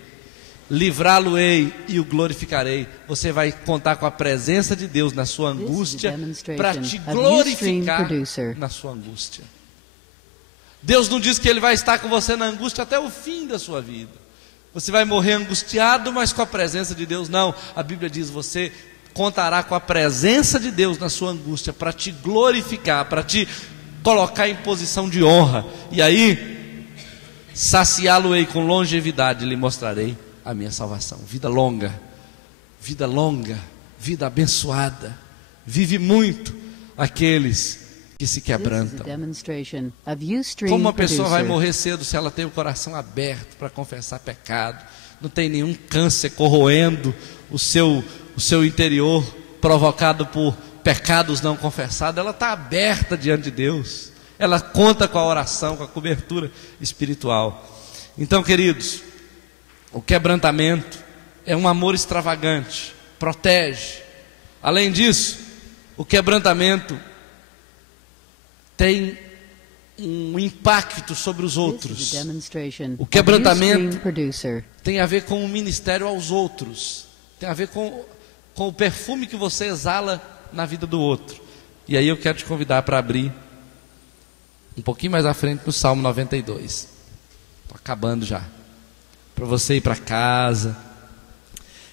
livrá-lo-ei e o glorificarei. Você vai contar com a presença de Deus na sua angústia para te glorificar na sua angústia. Deus não diz que Ele vai estar com você na angústia até o fim da sua vida. Você vai morrer angustiado, mas com a presença de Deus. Não, a Bíblia diz: você contará com a presença de Deus na sua angústia para te glorificar, para te colocar em posição de honra. E aí, saciá-lo-ei com longevidade, lhe mostrarei a minha salvação. Vida longa, vida abençoada. Vive muito aqueles que se quebrantam. Como uma pessoa vai morrer cedo se ela tem o coração aberto para confessar pecado? Não tem nenhum câncer corroendo o seu interior, provocado por pecados não confessados. Ela está aberta diante de Deus. Ela conta com a oração, com a cobertura espiritual. Então, queridos, o quebrantamento é um amor extravagante, protege. Além disso, o quebrantamento tem um impacto sobre os outros. O quebrantamento tem a ver com o ministério aos outros. Tem a ver com o perfume que você exala na vida do outro. E aí eu quero te convidar para abrir um pouquinho mais à frente no Salmo 92. Estou acabando já. Para você ir para casa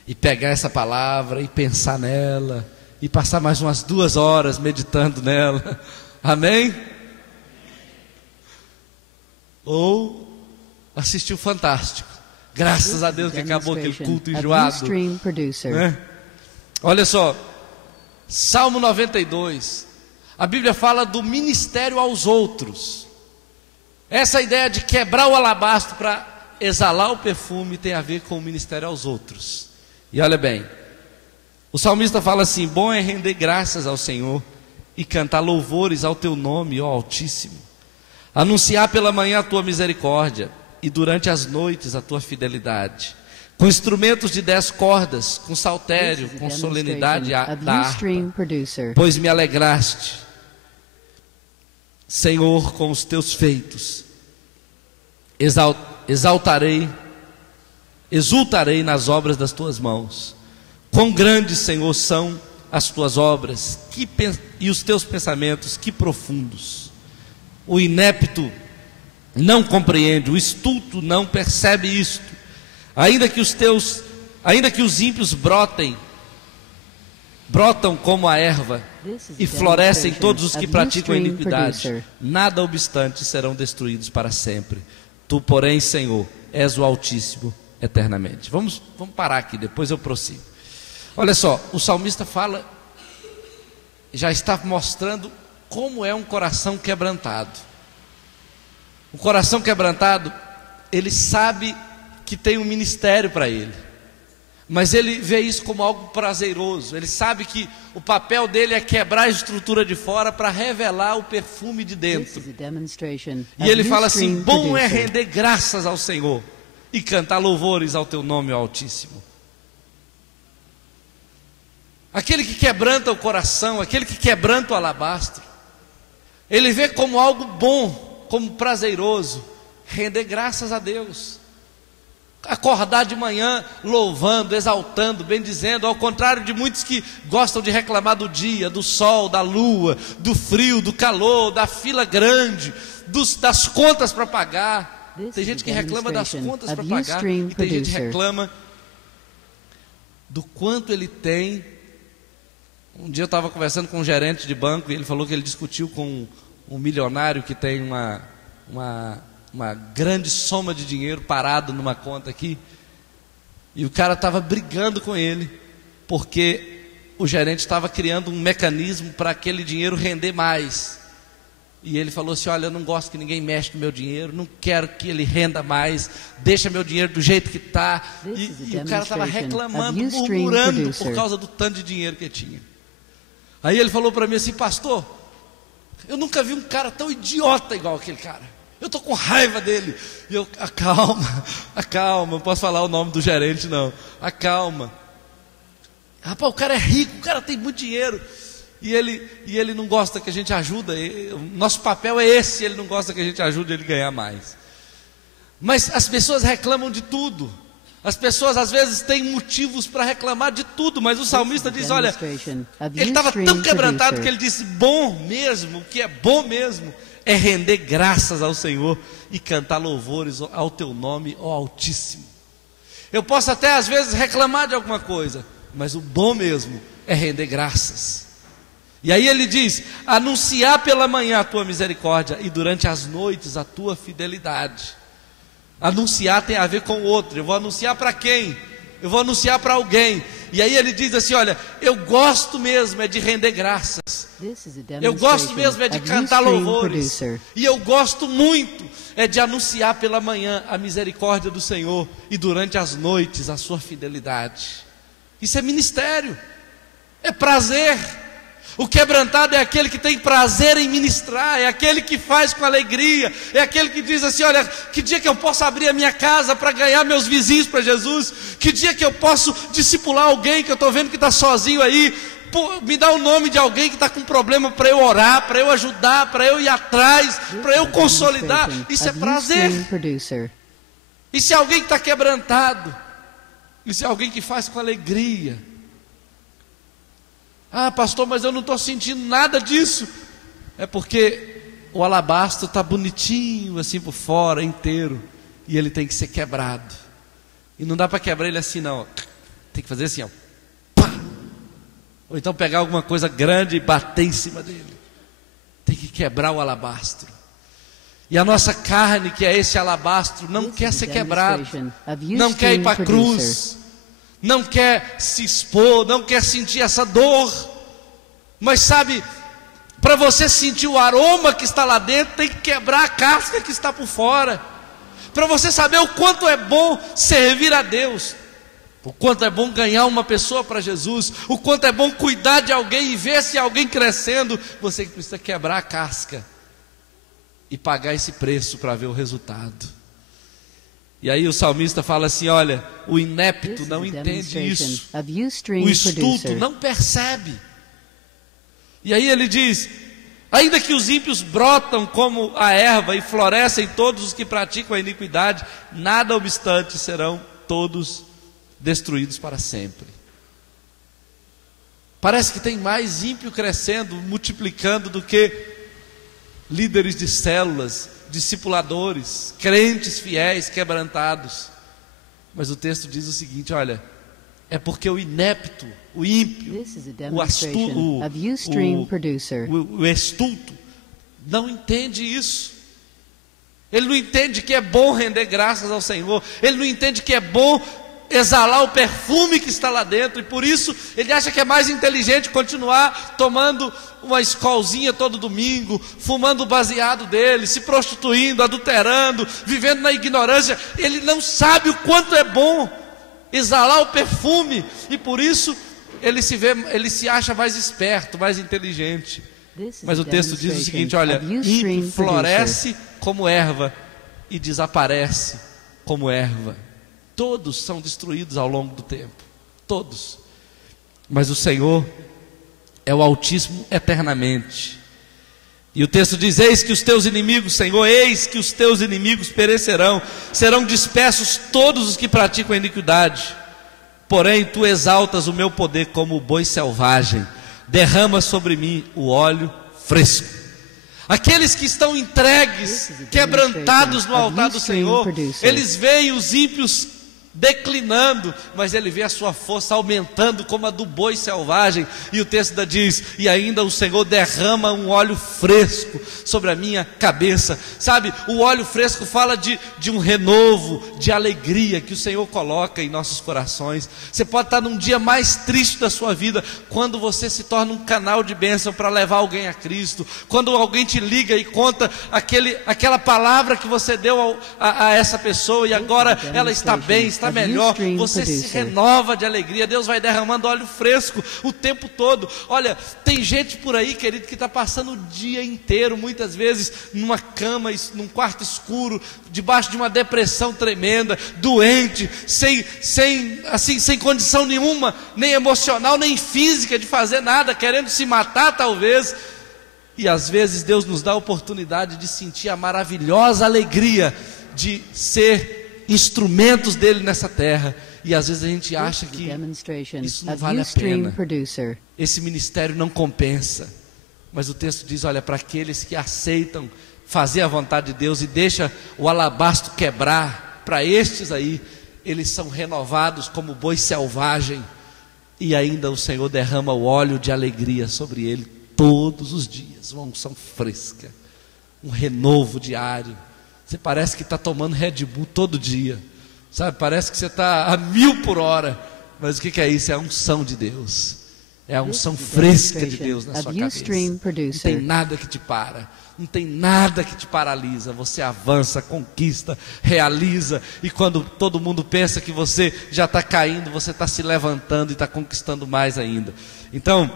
e pegar essa palavra e pensar nela e passar mais umas 2 horas meditando nela. Amém? Ou assistir o Fantástico. Graças a Deus que acabou aquele culto enjoado, né? Olha só, Salmo 92. A Bíblia fala do ministério aos outros. Essa ideia de quebrar o alabastro para exalar o perfume tem a ver com o ministério aos outros. E olha bem, o salmista fala assim: bom é render graças ao Senhor e cantar louvores ao teu nome, ó Altíssimo. Anunciar pela manhã a tua misericórdia e durante as noites a tua fidelidade. Com instrumentos de 10 cordas, com saltério, com solenidade da harpa. Pois me alegraste, Senhor, com os teus feitos. Exultarei nas obras das tuas mãos. Quão grandes, Senhor, são as tuas obras e os teus pensamentos, que profundos. O inepto não compreende, o estulto não percebe isto. Ainda que os ímpios brotam como a erva e florescem todos os que praticam a iniquidade, nada obstante serão destruídos para sempre. Tu, porém, Senhor, és o Altíssimo eternamente. Vamos parar aqui, depois eu prossigo. Olha só, o salmista fala, já está mostrando como é um coração quebrantado. O coração quebrantado, ele sabe que tem um ministério para ele, mas ele vê isso como algo prazeroso. Ele sabe que o papel dele é quebrar a estrutura de fora para revelar o perfume de dentro. E ele fala assim: bom é render graças ao Senhor e cantar louvores ao teu nome, ó Altíssimo. Aquele que quebranta o coração, aquele que quebranta o alabastro, ele vê como algo bom, como prazeroso, render graças a Deus. Acordar de manhã louvando, exaltando, bendizendo, ao contrário de muitos que gostam de reclamar do dia, do sol, da lua, do frio, do calor, da fila grande, das contas para pagar. Tem gente que reclama das contas para pagar, e tem gente que reclama do quanto ele tem. Um dia eu estava conversando com um gerente de banco e ele falou que ele discutiu com um milionário que tem uma grande soma de dinheiro parado numa conta aqui, e o cara estava brigando com ele porque o gerente estava criando um mecanismo para aquele dinheiro render mais, e ele falou assim: olha, eu não gosto que ninguém mexa no meu dinheiro, não quero que ele renda mais, deixa meu dinheiro do jeito que está. E o cara estava reclamando, murmurando por causa do tanto de dinheiro que tinha. Aí ele falou para mim assim: pastor, eu nunca vi um cara tão idiota igual aquele cara. Eu estou com raiva dele. E eu: acalma, não posso falar o nome do gerente não. Acalma. Rapaz, o cara é rico, o cara tem muito dinheiro. E ele não gosta que a gente ajuda. Nosso papel é esse, ele não gosta que a gente ajude ele a ganhar mais. Mas as pessoas reclamam de tudo. As pessoas às vezes têm motivos para reclamar de tudo, mas o salmista diz, olha, ele estava tão quebrantado que ele disse, bom mesmo, o que é bom mesmo é render graças ao Senhor e cantar louvores ao teu nome, ó Altíssimo. Eu posso até às vezes reclamar de alguma coisa, mas o bom mesmo é render graças. E aí ele diz, anunciar pela manhã a tua misericórdia e durante as noites a tua fidelidade. Anunciar tem a ver com o outro. Eu vou anunciar para quem? Eu vou anunciar para alguém. E aí ele diz assim, olha, eu gosto mesmo é de render graças. Eu gosto mesmo é de cantar louvores. E eu gosto muito é de anunciar pela manhã a misericórdia do Senhor e durante as noites a sua fidelidade. Isso é ministério, é prazer. O quebrantado é aquele que tem prazer em ministrar, é aquele que faz com alegria, é aquele que diz assim, olha, que dia que eu posso abrir a minha casa para ganhar meus vizinhos para Jesus, que dia que eu posso discipular alguém que eu estou vendo que está sozinho aí, me dá o nome de alguém que está com problema para eu orar, para eu ajudar, para eu ir atrás, para eu consolidar. Isso é prazer. Isso é alguém que está quebrantado, isso é alguém que faz com alegria. Ah, pastor, mas eu não estou sentindo nada disso. É porque o alabastro está bonitinho assim por fora, inteiro, e ele tem que ser quebrado. E não dá para quebrar ele assim não, tem que fazer assim, ó. Pá! Ou então pegar alguma coisa grande e bater em cima dele. Tem que quebrar o alabastro. E a nossa carne, que é esse alabastro, não quer ser quebrado, não quer ir para a cruz, não quer se expor, não quer sentir essa dor. Mas sabe, para você sentir o aroma que está lá dentro, tem que quebrar a casca que está por fora. Para você saber o quanto é bom servir a Deus, o quanto é bom ganhar uma pessoa para Jesus, o quanto é bom cuidar de alguém e ver se alguém crescendo, você precisa quebrar a casca e pagar esse preço para ver o resultado. E aí o salmista fala assim, olha, o inepto não entende isso, o estulto não percebe. E aí ele diz, ainda que os ímpios brotam como a erva e florescem todos os que praticam a iniquidade, nada obstante serão todos destruídos para sempre. Parece que tem mais ímpio crescendo, multiplicando do que líderes de células, discipuladores, crentes fiéis, quebrantados. Mas o texto diz o seguinte, olha, é porque o inepto, o ímpio, o estulto, não entende isso. Ele não entende que é bom render graças ao Senhor, ele não entende que é bom exalar o perfume que está lá dentro, e por isso ele acha que é mais inteligente continuar tomando uma escolzinha todo domingo, fumando o baseado dele, se prostituindo, adulterando, vivendo na ignorância. Ele não sabe o quanto é bom exalar o perfume, e por isso ele se acha mais esperto, mais inteligente. Mas o texto diz o seguinte, olha, ímpio floresce como erva e desaparece como erva. Todos são destruídos ao longo do tempo, todos. Mas o Senhor é o Altíssimo eternamente. E o texto diz, eis que os teus inimigos, Senhor, eis que os teus inimigos perecerão, serão dispersos todos os que praticam a iniquidade. Porém, tu exaltas o meu poder como o boi selvagem, derrama sobre mim o óleo fresco. Aqueles que estão entregues, quebrantados no altar do Senhor, eles veem os ímpios declinando, mas ele vê a sua força aumentando como a do boi selvagem. E o texto ainda diz, e ainda o Senhor derrama um óleo fresco sobre a minha cabeça. Sabe, o óleo fresco fala de um renovo, de alegria que o Senhor coloca em nossos corações. Você pode estar num dia mais triste da sua vida, quando você se torna um canal de bênção para levar alguém a Cristo, quando alguém te liga e conta aquela palavra que você deu a essa pessoa, e agora ela está bem, está melhor, você se renova de alegria. Deus vai derramando óleo fresco o tempo todo. Olha, tem gente por aí, querido, que está passando o dia inteiro, muitas vezes numa cama, num quarto escuro, debaixo de uma depressão tremenda, doente, sem condição nenhuma, nem emocional, nem física de fazer nada, querendo se matar talvez. E às vezes Deus nos dá a oportunidade de sentir a maravilhosa alegria de ser instrumentos dele nessa terra. E às vezes a gente acha que isso não vale a pena. Esse ministério não compensa. Mas o texto diz, olha, para aqueles que aceitam fazer a vontade de Deus e deixa o alabastro quebrar, para estes aí, eles são renovados como boi selvagem. E ainda o Senhor derrama o óleo de alegria sobre ele todos os dias. Uma unção fresca, um renovo diário. Você parece que está tomando Red Bull todo dia, sabe? Parece que você está a 1000 por hora. Mas o que é isso? É a unção de Deus. É a unção fresca de Deus na sua cabeça. Não tem nada que te para, não tem nada que te paralisa. Você avança, conquista, realiza. E quando todo mundo pensa que você já está caindo, você está se levantando e está conquistando mais ainda. Então,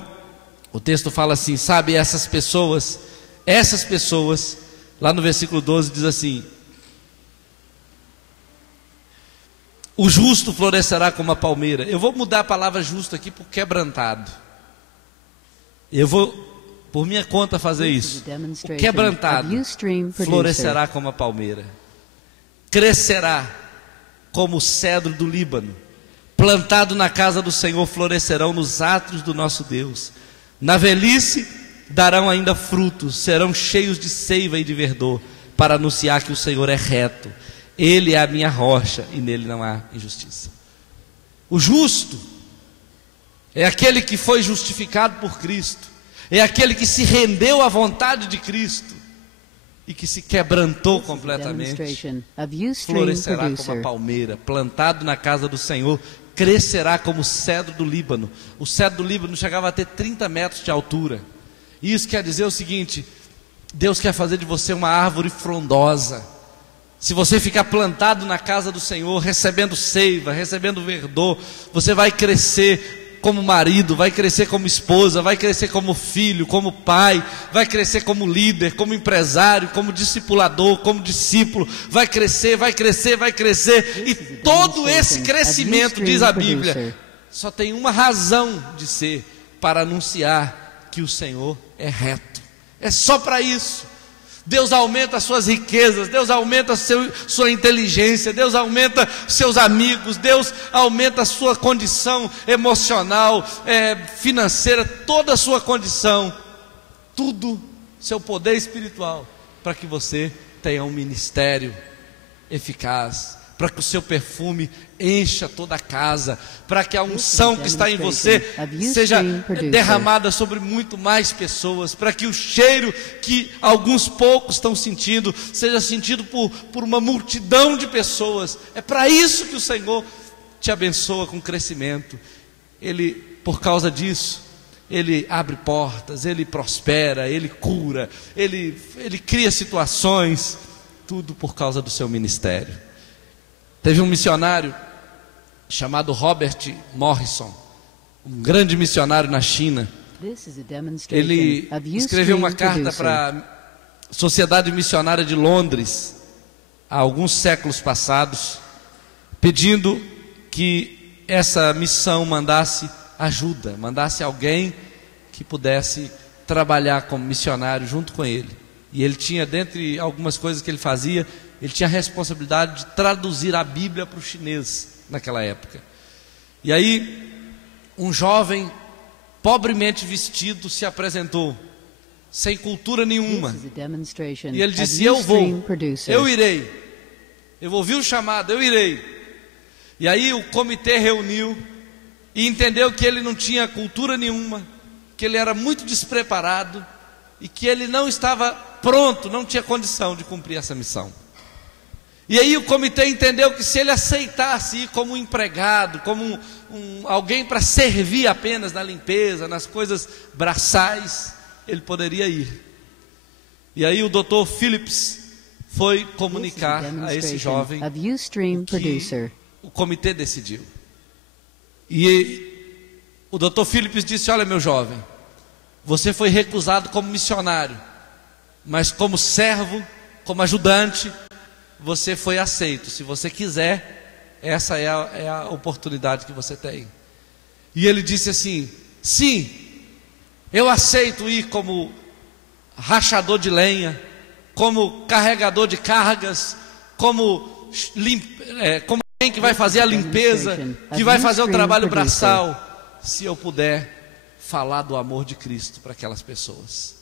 o texto fala assim, sabe, essas pessoas, lá no versículo 12 diz assim: o justo florescerá como a palmeira. Eu vou mudar a palavra justo aqui por quebrantado. Eu vou, por minha conta, fazer isso. O quebrantado florescerá como a palmeira, crescerá como o cedro do Líbano, plantado na casa do Senhor, florescerão nos átrios do nosso Deus. Na velhice darão ainda frutos, serão cheios de seiva e de verdor, para anunciar que o Senhor é reto. Ele é a minha rocha e nele não há injustiça. O justo é aquele que foi justificado por Cristo, é aquele que se rendeu à vontade de Cristo e que se quebrantou completamente. Florescerá como a palmeira, plantado na casa do Senhor, crescerá como o cedro do Líbano. O cedro do Líbano chegava a ter 30 metros de altura. E isso quer dizer o seguinte: Deus quer fazer de você uma árvore frondosa. Se você ficar plantado na casa do Senhor, recebendo seiva, recebendo verdor, você vai crescer como marido, vai crescer como esposa, vai crescer como filho, como pai, vai crescer como líder, como empresário, como discipulador, como discípulo, vai crescer, vai crescer, vai crescer. E todo esse crescimento, diz a Bíblia, só tem uma razão de ser: para anunciar que o Senhor é reto. É só para isso. Deus aumenta as suas riquezas, Deus aumenta sua inteligência, Deus aumenta seus amigos, Deus aumenta a sua condição emocional, financeira, toda a sua condição, tudo, seu poder espiritual, para que você tenha um ministério eficaz, para que o seu perfume encha toda a casa, para que a unção que está em você seja derramada sobre muito mais pessoas, para que o cheiro que alguns poucos estão sentindo seja sentido por uma multidão de pessoas. É para isso que o Senhor te abençoa com crescimento. Ele, por causa disso, Ele abre portas, Ele prospera, Ele cura, Ele cria situações, tudo por causa do seu ministério. Teve um missionário chamado Robert Morrison, um grande missionário na China. Ele escreveu uma carta para a Sociedade Missionária de Londres, há alguns séculos passados, pedindo que essa missão mandasse ajuda, mandasse alguém que pudesse trabalhar como missionário junto com ele. E ele tinha, dentre algumas coisas que ele fazia, ele tinha a responsabilidade de traduzir a Bíblia para o chinês naquela época. E aí, um jovem pobremente vestido se apresentou, sem cultura nenhuma. E ele disse: eu vou, eu irei. Eu ouvi o chamado, eu irei. E aí o comitê reuniu e entendeu que ele não tinha cultura nenhuma, que ele era muito despreparado e que ele não estava pronto, não tinha condição de cumprir essa missão. E aí o comitê entendeu que se ele aceitasse ir como um empregado, como alguém para servir apenas na limpeza, nas coisas braçais, ele poderia ir. E aí o Dr. Phillips foi comunicar a esse jovem que o comitê decidiu. E o Dr. Phillips disse: olha, meu jovem, você foi recusado como missionário, mas como servo, como ajudante, você foi aceito. Se você quiser, essa é a oportunidade que você tem. E ele disse assim: sim, eu aceito ir como rachador de lenha, como carregador de cargas, como como alguém que vai fazer a limpeza, que vai fazer o trabalho braçal, se eu puder falar do amor de Cristo para aquelas pessoas.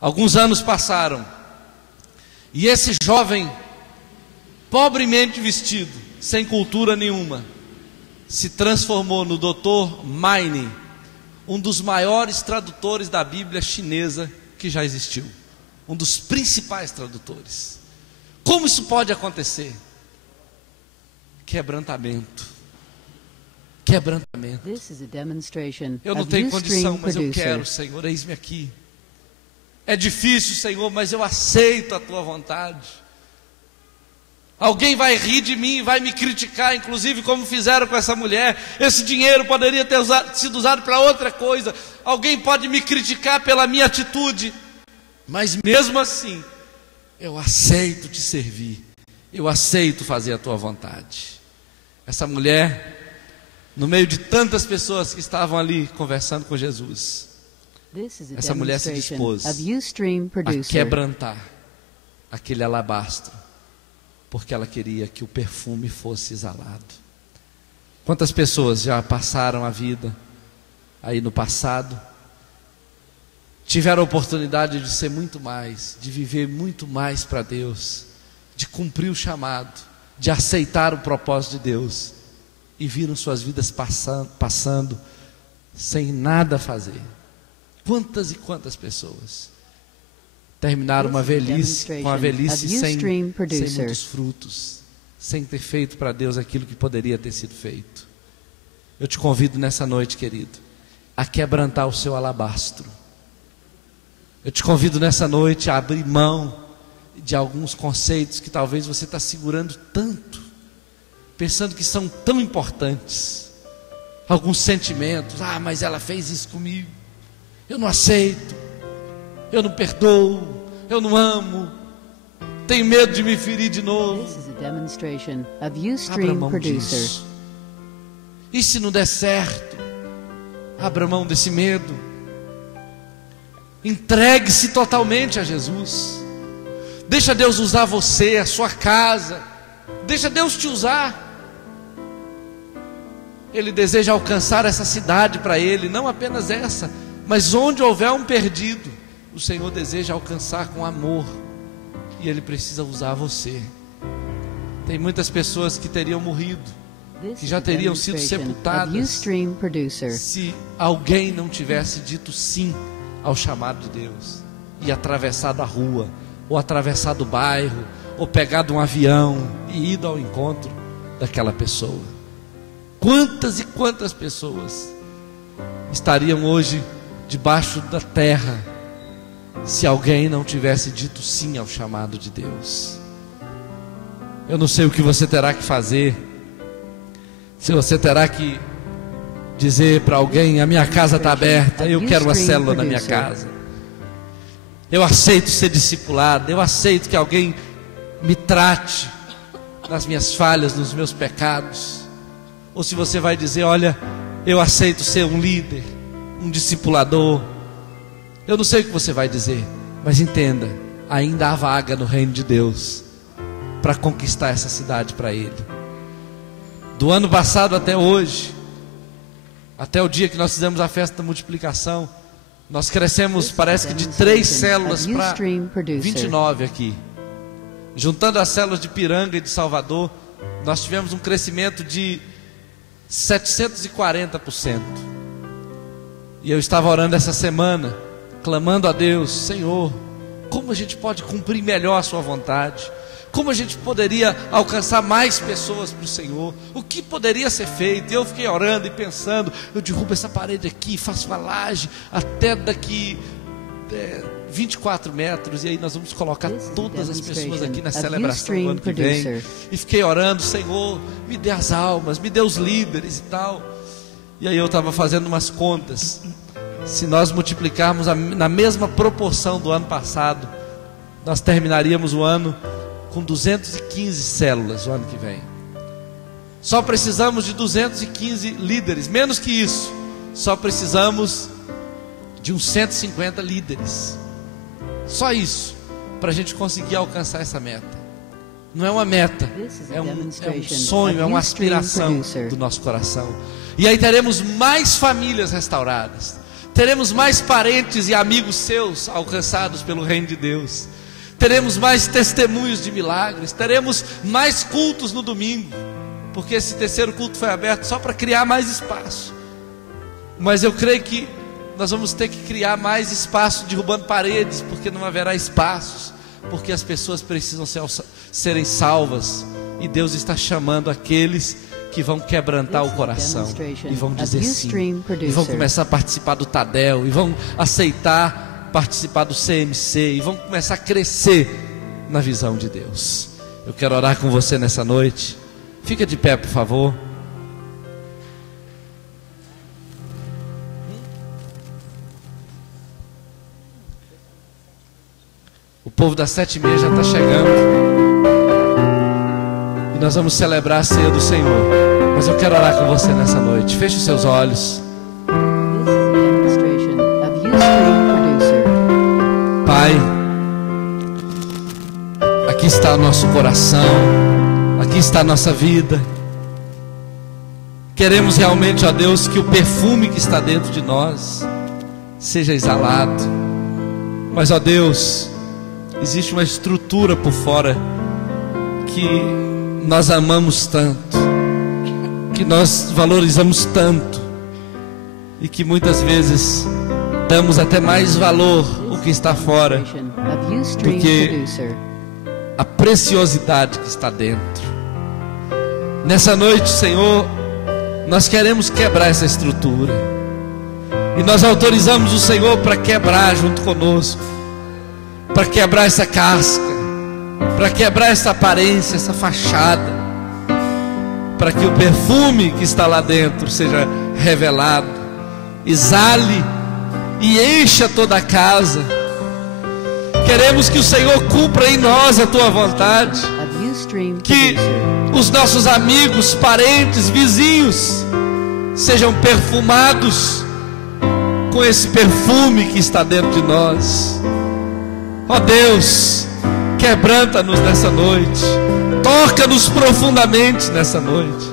Alguns anos passaram, e esse jovem, pobremente vestido, sem cultura nenhuma, se transformou no Dr. Maine, um dos maiores tradutores da Bíblia chinesa que já existiu, um dos principais tradutores. Como isso pode acontecer? Quebrantamento. Quebrantamento. Eu não tenho condição, mas eu quero, Senhor, eis-me aqui. É difícil, Senhor, mas eu aceito a tua vontade. Alguém vai rir de mim, vai me criticar, inclusive como fizeram com essa mulher. Esse dinheiro poderia ter sido usado para outra coisa. Alguém pode me criticar pela minha atitude, mas mesmo assim, eu aceito te servir. Eu aceito fazer a tua vontade. Essa mulher, no meio de tantas pessoas que estavam ali conversando com Jesus, essa mulher se dispôs a quebrantar aquele alabastro, porque ela queria que o perfume fosse exalado. Quantas pessoas já passaram a vida aí no passado, tiveram a oportunidade de ser muito mais, de viver muito mais para Deus, de cumprir o chamado, de aceitar o propósito de Deus, e viram suas vidas passando sem nada fazer. Quantas e quantas pessoas terminaram uma velhice, com a velhice sem muitos frutos, sem ter feito para Deus aquilo que poderia ter sido feito. Eu te convido nessa noite, querido, a quebrantar o seu alabastro. Eu te convido nessa noite a abrir mão de alguns conceitos que talvez você está segurando tanto, pensando que são tão importantes. Alguns sentimentos, mas ela fez isso comigo, eu não aceito, eu não perdoo, eu não amo, tenho medo de me ferir de novo. Abra mão disso. E se não der certo, abra mão desse medo. Entregue-se totalmente a Jesus. Deixa Deus usar você, a sua casa. Deixa Deus te usar. Ele deseja alcançar essa cidade para Ele, não apenas essa, mas onde houver um perdido, o Senhor deseja alcançar com amor, e Ele precisa usar você. Tem muitas pessoas que teriam morrido, que já teriam sido sepultadas, se alguém não tivesse dito sim ao chamado de Deus, e atravessado a rua, ou atravessado o bairro, ou pegado um avião e ido ao encontro daquela pessoa. Quantas e quantas pessoas estariam hoje debaixo da terra, se alguém não tivesse dito sim ao chamado de Deus? Eu não sei o que você terá que fazer, se você terá que dizer para alguém: a minha casa está aberta, eu quero uma célula na minha casa, eu aceito ser discipulado, eu aceito que alguém me trate nas minhas falhas, nos meus pecados. Ou se você vai dizer: olha, eu aceito ser um líder, um discipulador. Eu não sei o que você vai dizer, mas entenda, ainda há vaga no reino de Deus para conquistar essa cidade para Ele. Do ano passado até hoje, até o dia que nós fizemos a festa da multiplicação, nós crescemos, parece que de 3 células para 29 aqui. Juntando as células de Piranga e de Salvador, nós tivemos um crescimento de 740%. E eu estava orando essa semana, clamando a Deus: Senhor, como a gente pode cumprir melhor a sua vontade? Como a gente poderia alcançar mais pessoas para o Senhor? O que poderia ser feito? E eu fiquei orando e pensando: eu derrubo essa parede aqui, faço uma laje até daqui 24 metros, e aí nós vamos colocar todas as pessoas aqui na celebração do ano que vem. E fiquei orando: Senhor, me dê as almas, me dê os líderes e tal. E aí eu estava fazendo umas contas. Se nós multiplicarmos na mesma proporção do ano passado, nós terminaríamos o ano com 215 células o ano que vem. Só precisamos de 215 líderes, menos que isso. Só precisamos de uns 150 líderes. Só isso, para a gente conseguir alcançar essa meta. não é uma meta, é um sonho, é uma aspiração do nosso coração. E aí teremos mais famílias restauradas, teremos mais parentes e amigos seus alcançados pelo reino de Deus, teremos mais testemunhos de milagres, teremos mais cultos no domingo, porque esse terceiro culto foi aberto só para criar mais espaço. Mas eu creio que nós vamos ter que criar mais espaço, derrubando paredes, porque não haverá espaços, porque as pessoas precisam serem salvas, e Deus está chamando aqueles que vão quebrantar o coração e vão dizer sim, e vão começar a participar do Tadel, e vão aceitar participar do CMC, e vão começar a crescer na visão de Deus. Eu quero orar com você nessa noite. Fica de pé, por favor. O povo das 7h30 já está chegando, e nós vamos celebrar a ceia do Senhor. Mas eu quero orar com você nessa noite. Feche os seus olhos. Pai, aqui está o nosso coração, aqui está a nossa vida. Queremos realmente, ó Deus, que o perfume que está dentro de nós seja exalado. Mas, ó Deus, existe uma estrutura por fora que nós amamos tanto, que nós valorizamos tanto, e que muitas vezes damos até mais valor ao que está fora do que a preciosidade que está dentro. Nessa noite, Senhor, nós queremos quebrar essa estrutura, e nós autorizamos o Senhor para quebrar junto conosco, para quebrar essa casca, para quebrar essa aparência, essa fachada, para que o perfume que está lá dentro seja revelado, exale e encha toda a casa. Queremos que o Senhor cumpra em nós a tua vontade, que os nossos amigos, parentes, vizinhos sejam perfumados com esse perfume que está dentro de nós. Ó Deus, quebranta-nos nessa noite, toca-nos profundamente nessa noite,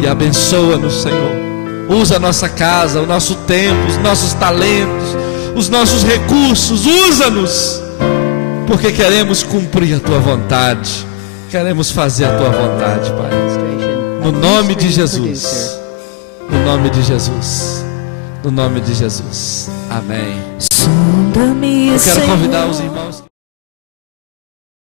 e abençoa-nos, Senhor. Usa a nossa casa, o nosso tempo, os nossos talentos, os nossos recursos. Usa-nos, porque queremos cumprir a tua vontade, queremos fazer a tua vontade, Pai. No nome de Jesus, no nome de Jesus, no nome de Jesus. Amém. Eu quero convidar os irmãos.